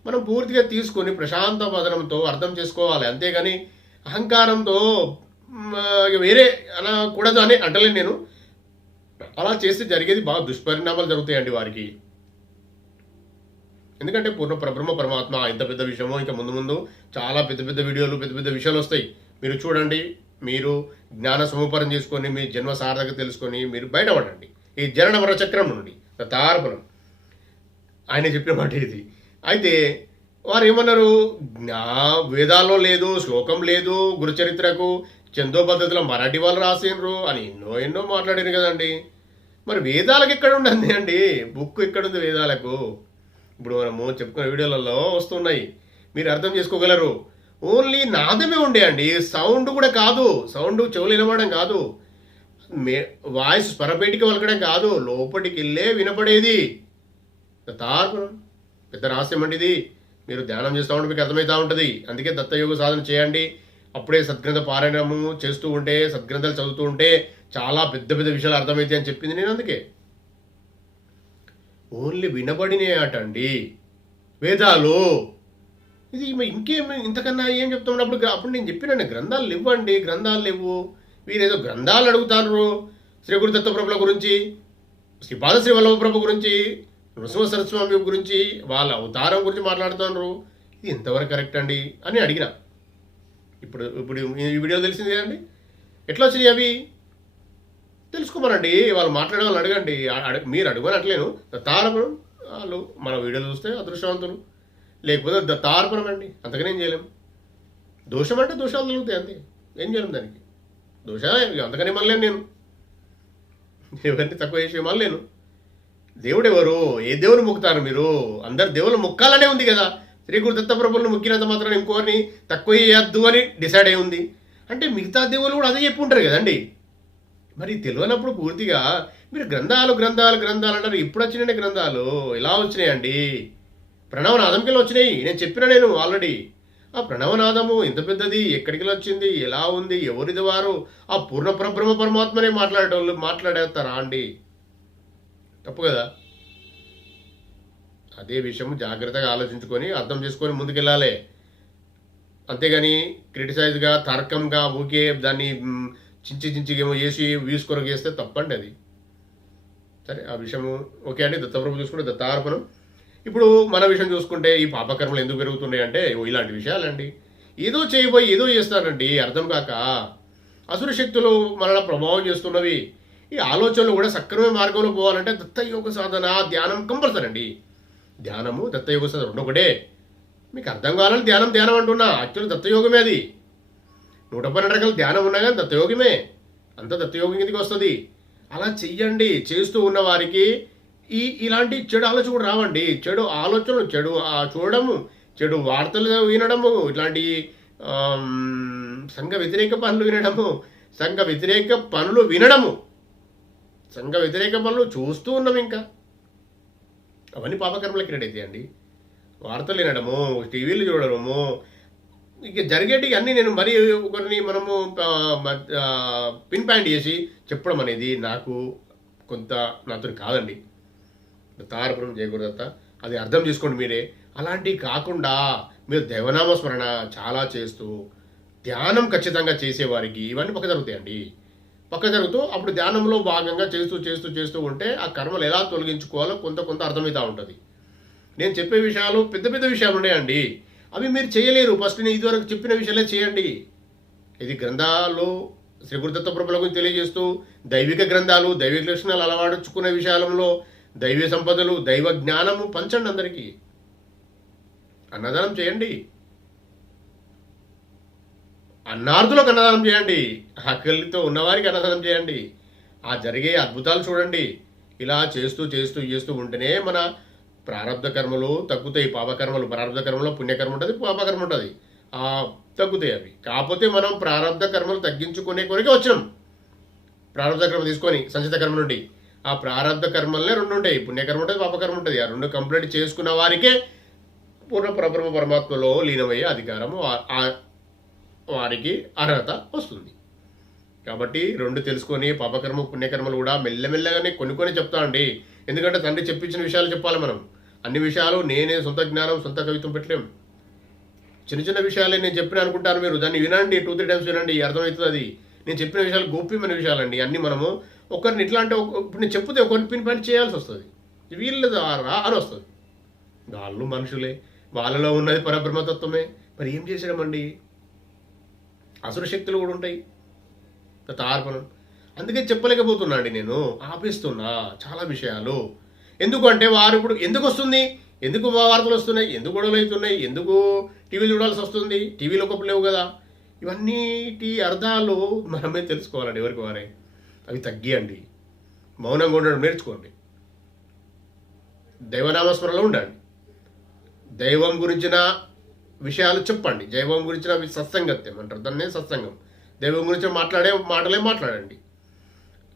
మనం పూర్తిగా తీసుకొని ప్రశాంత వదనంతో అర్థం చేసుకోవాలి. అంతేగాని అహంకారంతో వేరే అనకూడదు అని అంటలేను నేను. అలా చేస్తే జరిగేది బాగా దుష్పరిణామాలు జరుగుతాయండి వారికి. ఎందుకంటే పూర్ణ పరబ్రహ్మ పరమాత్మ ఇంత పెద్ద విషయమో, ఇంకా ముందు ముందు చాలా పెద్ద పెద్ద వీడియోలు, పెద్ద పెద్ద విషయాలు వస్తాయి. మీరు చూడండి, మీరు జ్ఞాన సముపారం చేసుకొని మీ జన్మ సార్థక తెలుసుకొని మీరు బయటపడండి ఈ జనన మర చక్రం నుండి. తార్పణం ఆయన చెప్పిన మాట ఇది. అయితే వారు ఏమన్నారు, వేదాల్లో లేదు, శ్లోకం లేదు, గురుచరిత్రకు చందో పద్ధతిలో మరాఠీ వాళ్ళు రాసినరు అని ఎన్నో మాట్లాడారు కదండి. మరి వేదాలకు ఎక్కడ ఉండండి అండి, బుక్ ఎక్కడుంది వేదాలకు? ఇప్పుడు మనము చెప్పుకున్న వీడియోలలో వస్తున్నాయి, మీరు అర్థం చేసుకోగలరు. ఓన్లీ నాదమే ఉండే అండి, సౌండ్ కూడా కాదు, సౌండ్ చెవులు వినబడడం కాదు, వాయిస్ స్వరపేటికి వలకడం కాదు, లోపలికి వెళ్ళే వినపడేది. తార్పణం పెద్ద రహస్యం అండి ఇది. మీరు ధ్యానం చేస్తూ ఉంటే మీకు అర్థమవుతూ ఉంటుంది. అందుకే దత్తయోగ సాధన చేయండి. అప్పుడే సద్గ్రంథ పారాయణము చేస్తూ ఉంటే, సద్గ్రంథాలు చదువుతూ ఉంటే చాలా పెద్ద పెద్ద విషయాలు అర్థమవుతాయి అని చెప్పింది నేను. అందుకే ఓన్లీ వినబడినే ఆట అండి వేదాలు. ఇది ఇంకేమి ఇంతకన్నా ఏం చెప్తున్నప్పుడు అప్పుడు నేను చెప్పిన గ్రంథాలు ఇవ్వండి, గ్రంథాలు లేవు. వీరేదో గ్రంథాలు అడుగుతారు శ్రీ గురుదత్త ప్రభుల గురించి, శ్రీపాద శ్రీ వల్లభ ప్రభు గురించి, నృసింహ సరస్వామి గురించి, వాళ్ళ అవతారం గురించి మాట్లాడుతున్నారు. ఇది ఎంతవరకు కరెక్ట్ అండి అని అడిగిన. ఇప్పుడు ఈ వీడియో తెలిసింది కదండి, ఎట్లా వచ్చినాయి అవి తెలుసుకోమనండి. వాళ్ళు మాట్లాడే వాళ్ళని అడగండి. మీరు అడుగుని అట్లేను. దత్తార్పణం వాళ్ళు మన వీడియోలు చూస్తే అదృష్టవంతులు, లేకపోతే దత్తార్పణం అండి. అంతకనే ఏం చేయలేము. దోషం అంటే దోషాలు జరుగుతాయి, అంతే, ఏం చేయలేము దానికి. దోషాలు అంతకనే మళ్ళీ నేను ఎవరిని తక్కువ చేసే మళ్ళీ నేను. దేవుడు ఎవరు, ఏ దేవుని మొక్కుతారు మీరు? అందరు దేవుళ్ళు మొక్కాలనే ఉంది కదా. శ్రీ గురుదత్త ప్రభులను మొక్కినంత మాత్రం ఇంకోరిని తక్కువ చేయొద్దు అని డిసైడ్ అయి ఉంది. అంటే మిగతా దేవుళ్ళు కూడా అదే చెప్పి ఉంటారు కదండి. మరి తెలియనప్పుడు పూర్తిగా మీరు గ్రంథాలు అంటారు. ఇప్పుడు వచ్చినాయి గ్రంథాలు, ఎలా వచ్చినాయండి? ప్రణవనాదంకి వచ్చినాయి. నేను చెప్పిన ఆల్రెడీ ఆ ప్రణవనాదము ఎంత పెద్దది, ఎక్కడికి వచ్చింది, ఎలా ఉంది, ఎవరిది వారు? ఆ పూర్ణ పరబ్రహ్మ పరమాత్మనే మాట్లాడేస్తారా అండి? తప్పు కదా. అదే విషయం జాగ్రత్తగా ఆలోచించుకొని అర్థం చేసుకొని ముందుకెళ్ళాలి. అంతేగాని క్రిటిసైజ్గా, తర్కంగా ఊకే దాన్ని చించిగేమో చేసి వ్యూస్ కొరకు చేస్తే తప్పండి అది. సరే, ఆ విషయము ఓకే అండి. దత్తప్రభు చూసుకుంటే దత్తార్పణం. ఇప్పుడు మన విషయం చూసుకుంటే ఈ పాపకర్మలు ఎందుకు పెరుగుతున్నాయి అంటే ఇలాంటి విషయాలండి. ఏదో చేయబోయి ఏదో చేస్తానండి అర్థం కాక. అసుర శక్తులు మనల్ని ప్రభావం చేస్తున్నవి. ఈ ఆలోచనలు కూడా సక్రమ మార్గంలో పోవాలంటే దత్తయోగ సాధన, ధ్యానం కంపల్సరీ అండి. ధ్యానము దత్తయోగ సాధన రెండు ఒకటే. మీకు అర్థం కావాలని ధ్యానం అంటున్నా. యాక్చువల్లీ దత్తయోగమే అది. 112 రకాల ధ్యానం ఉన్నా కానీ దత్తయోగమే, అంత దత్తయోగం కిందకి వస్తుంది. అలా చెయ్యండి. చేస్తూ ఉన్న వారికి ఇలాంటి చెడు ఆలోచన కూడా రావండి. చెడు ఆలోచనలు, చెడు చూడడము, చెడు వార్తలు వినడము, ఇట్లాంటి సంఘ వ్యతిరేక పనులు వినడము, సంఘ వ్యతిరేక పనులు చూస్తూ ఉన్నాం. ఇంకా అవన్నీ పాపకర్మలకి క్రియేట్ అవుతాయండి. వార్తలు వినడము, టీవీలు చూడడము, ఇక జరిగేటివి అన్నీ నేను మరీ ఒకరిని మనము పిన్ పాయింట్ చేసి చెప్పడం అనేది నాకు కొంత నాతో కాదండి. తారపురం జయగురుదత్త, అది అర్థం చేసుకోండి మీరే. అలాంటివి కాకుండా మీరు దైవనామ స్మరణ చాలా చేస్తూ ధ్యానం ఖచ్చితంగా చేసేవారికి ఇవన్నీ పక్క జరుగుతాయండి. పక్క జరుగుతూ అప్పుడు ధ్యానంలో భాగంగా చేస్తూ చేస్తూ చేస్తూ ఉంటే ఆ కర్మలు ఎలా తొలగించుకోవాలో కొంత కొంత అర్థమవుతూ ఉంటుంది. నేను చెప్పే విషయాలు పెద్ద పెద్ద విషయాలు ఉన్నాయండి, అవి మీరు చేయలేరు. ఫస్ట్ నేను ఇదివరకు చెప్పిన విషయాలే చేయండి. ఇది గ్రంథాలు శ్రీ గురుదత్త ప్రభుల గురించి తెలియజేస్తూ దైవిక గ్రంథాలు, దైవిక లక్షణాలు అలవాడుచుకునే విషయాలలో దైవ సంపదలు, దైవ జ్ఞానము పంచండి అందరికీ. అన్నదానం చేయండి, అన్నార్థులకు అన్నదానం చేయండి, ఆకలితో ఉన్నవారికి అన్నదానం చేయండి. ఆ జరిగే అద్భుతాలు చూడండి. ఇలా చేస్తూ చేస్తూ చేస్తూ ఉంటేనే మన ప్రారంధ కర్మలు తగ్గుతాయి. పాపకర్మలు, ప్రారంధ కర్మలో పుణ్యకర్మ ఉంటుంది, పాపకర్మ ఉంటుంది, తగ్గుతాయి అవి. కాకపోతే మనం ప్రారంధ కర్మలు తగ్గించుకునే కొరకే వచ్చినాం. ప్రారంధ కర్మ తీసుకొని సంచిత కర్మ నుండి ఆ ప్రారంధ కర్మలనే రెండు ఉంటాయి, పుణ్యకర్మ ఉంటుంది, పాపకర్మ ఉంటుంది. ఆ రెండు కంప్లీట్ చేసుకున్న వారికే పూర్ణ పరబ్రహ్మ పరమాత్మలో లీనమయ్యే అధికారము వారికి అర్హత వస్తుంది. కాబట్టి రెండు తెలుసుకొని పాపకర్మ పుణ్యకర్మలు కూడా మెల్లమెల్లగానే కొన్ని చెప్తా అండి. ఎందుకంటే తండ్రి చెప్పించిన విషయాలు చెప్పాలి మనం. అన్ని విషయాలు నేనే సొంత జ్ఞానం సొంత కవిత్వం పెట్టలేం. చిన్న చిన్న విషయాలే నేను చెప్పిన అనుకుంటాను. మీరు దాన్ని వినండి, 2-3 టైమ్స్ వినండి, అర్థమవుతుంది. అది నేను చెప్పిన విషయాలు గోప్యమైన విషయాలండి. అన్నీ మనము ఒకరిని ఇట్లా అంటే ఇప్పుడు నేను చెప్తే ఒకరిని పిన్ పాయింట్ చేయాల్సి వస్తుంది, వీళ్ళ ద్వారా అని వస్తుంది. వాళ్ళు మనుషులే, వాళ్ళలో ఉన్నది పరబ్రహ్మతత్వమే. మరి ఏం చేసామండి, అసుర శక్తులు కూడా ఉంటాయి, తార్పణం. అందుకే చెప్పలేకపోతున్నా అండి, నేను ఆపేస్తున్నా చాలా విషయాలు. ఎందుకు అంటే వారు ఇప్పుడు ఎందుకు వస్తుంది, ఎందుకు వార్తలు వస్తున్నాయి, ఎందుకు గొడవలు అవుతున్నాయి, ఎందుకు టీవీ చూడాల్సి వస్తుంది, టీవీలో ఒకప్పుడు లేవు కదా. ఇవన్నీటి అర్థాలు మనమే తెలుసుకోవాలండి, ఎవరికి వారే. అవి తగ్గియండి, మౌనంగా ఉండడం నేర్చుకోండి, దైవనామస్మరణలో ఉండండి, దైవం గురించిన విషయాలు చెప్పండి, దైవం గురించిన సత్సంగత్యం అంటారు దాన్నే, సత్సంగం. దైవం గురించి మాటలే మాట్లాడండి.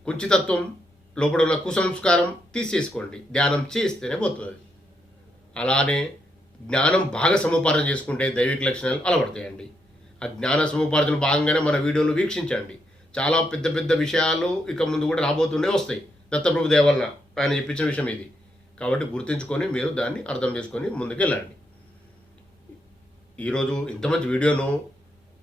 కుంచితత్వం, లోపల ఉన్న కుసంస్కారం తీసేసుకోండి, ధ్యానం చేస్తేనే పోతుంది. అలానే జ్ఞానం బాగా సముపార్జన చేసుకుంటే దైవిక లక్షణాలు అలవడతాయండి. ఆ జ్ఞాన సముపార్జన భాగంగానే మన వీడియోలు వీక్షించండి. చాలా పెద్ద పెద్ద విషయాలు ఇక ముందు కూడా రాబోతూనే వస్తాయి, దత్తప్రభు దయ వలన ఆయన చెప్పించిన విషయం ఇది. కాబట్టి గుర్తుంచుకొని మీరు దాన్ని అర్థం చేసుకొని ముందుకెళ్ళండి. ఈరోజు ఇంత మంచి వీడియోను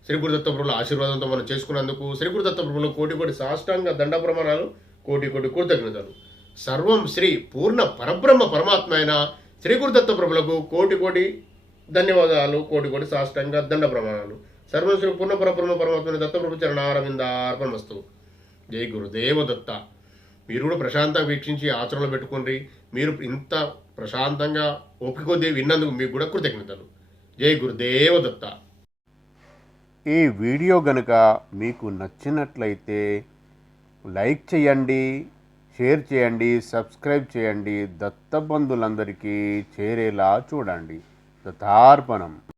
శ్రీ గురుదత్త ప్రభుల ఆశీర్వాదంతో మనం చేసుకున్నందుకు శ్రీ గురుదత్త ప్రభులు కోటి సాష్టాంగ దండ ప్రమాణాలు, కోటి కృతజ్ఞతలు. సర్వం శ్రీ పూర్ణ పరబ్రహ్మ పరమాత్మ అయిన శ్రీ గురుదత్త ప్రభులకు కోటి ధన్యవాదాలు, కోటి సాష్టాంగ దండ ప్రమాణాలు. సర్వం శ్రీ పూర్ణ పరబ్రహ్మ పరమాత్మ దత్తప్రభు చరణారవిందార్పణమస్తు. జై గురుదేవ దత్త. మీరు కూడా ప్రశాంతంగా వీక్షించి ఆచరణలో పెట్టుకోండి. మీరు ఇంత ప్రశాంతంగా ఓపిక కొద్దీ విన్నందుకు మీకు కూడా కృతజ్ఞతలు. జై గురుదేవ దత్త. ఈ వీడియో గనుక మీకు నచ్చినట్లయితే లైక్ చేయండి, షేర్ చేయండి, సబ్స్క్రైబ్ చేయండి, దత్తబంధులందరికీ చేరేలా చూడండి. దత్తార్పణం.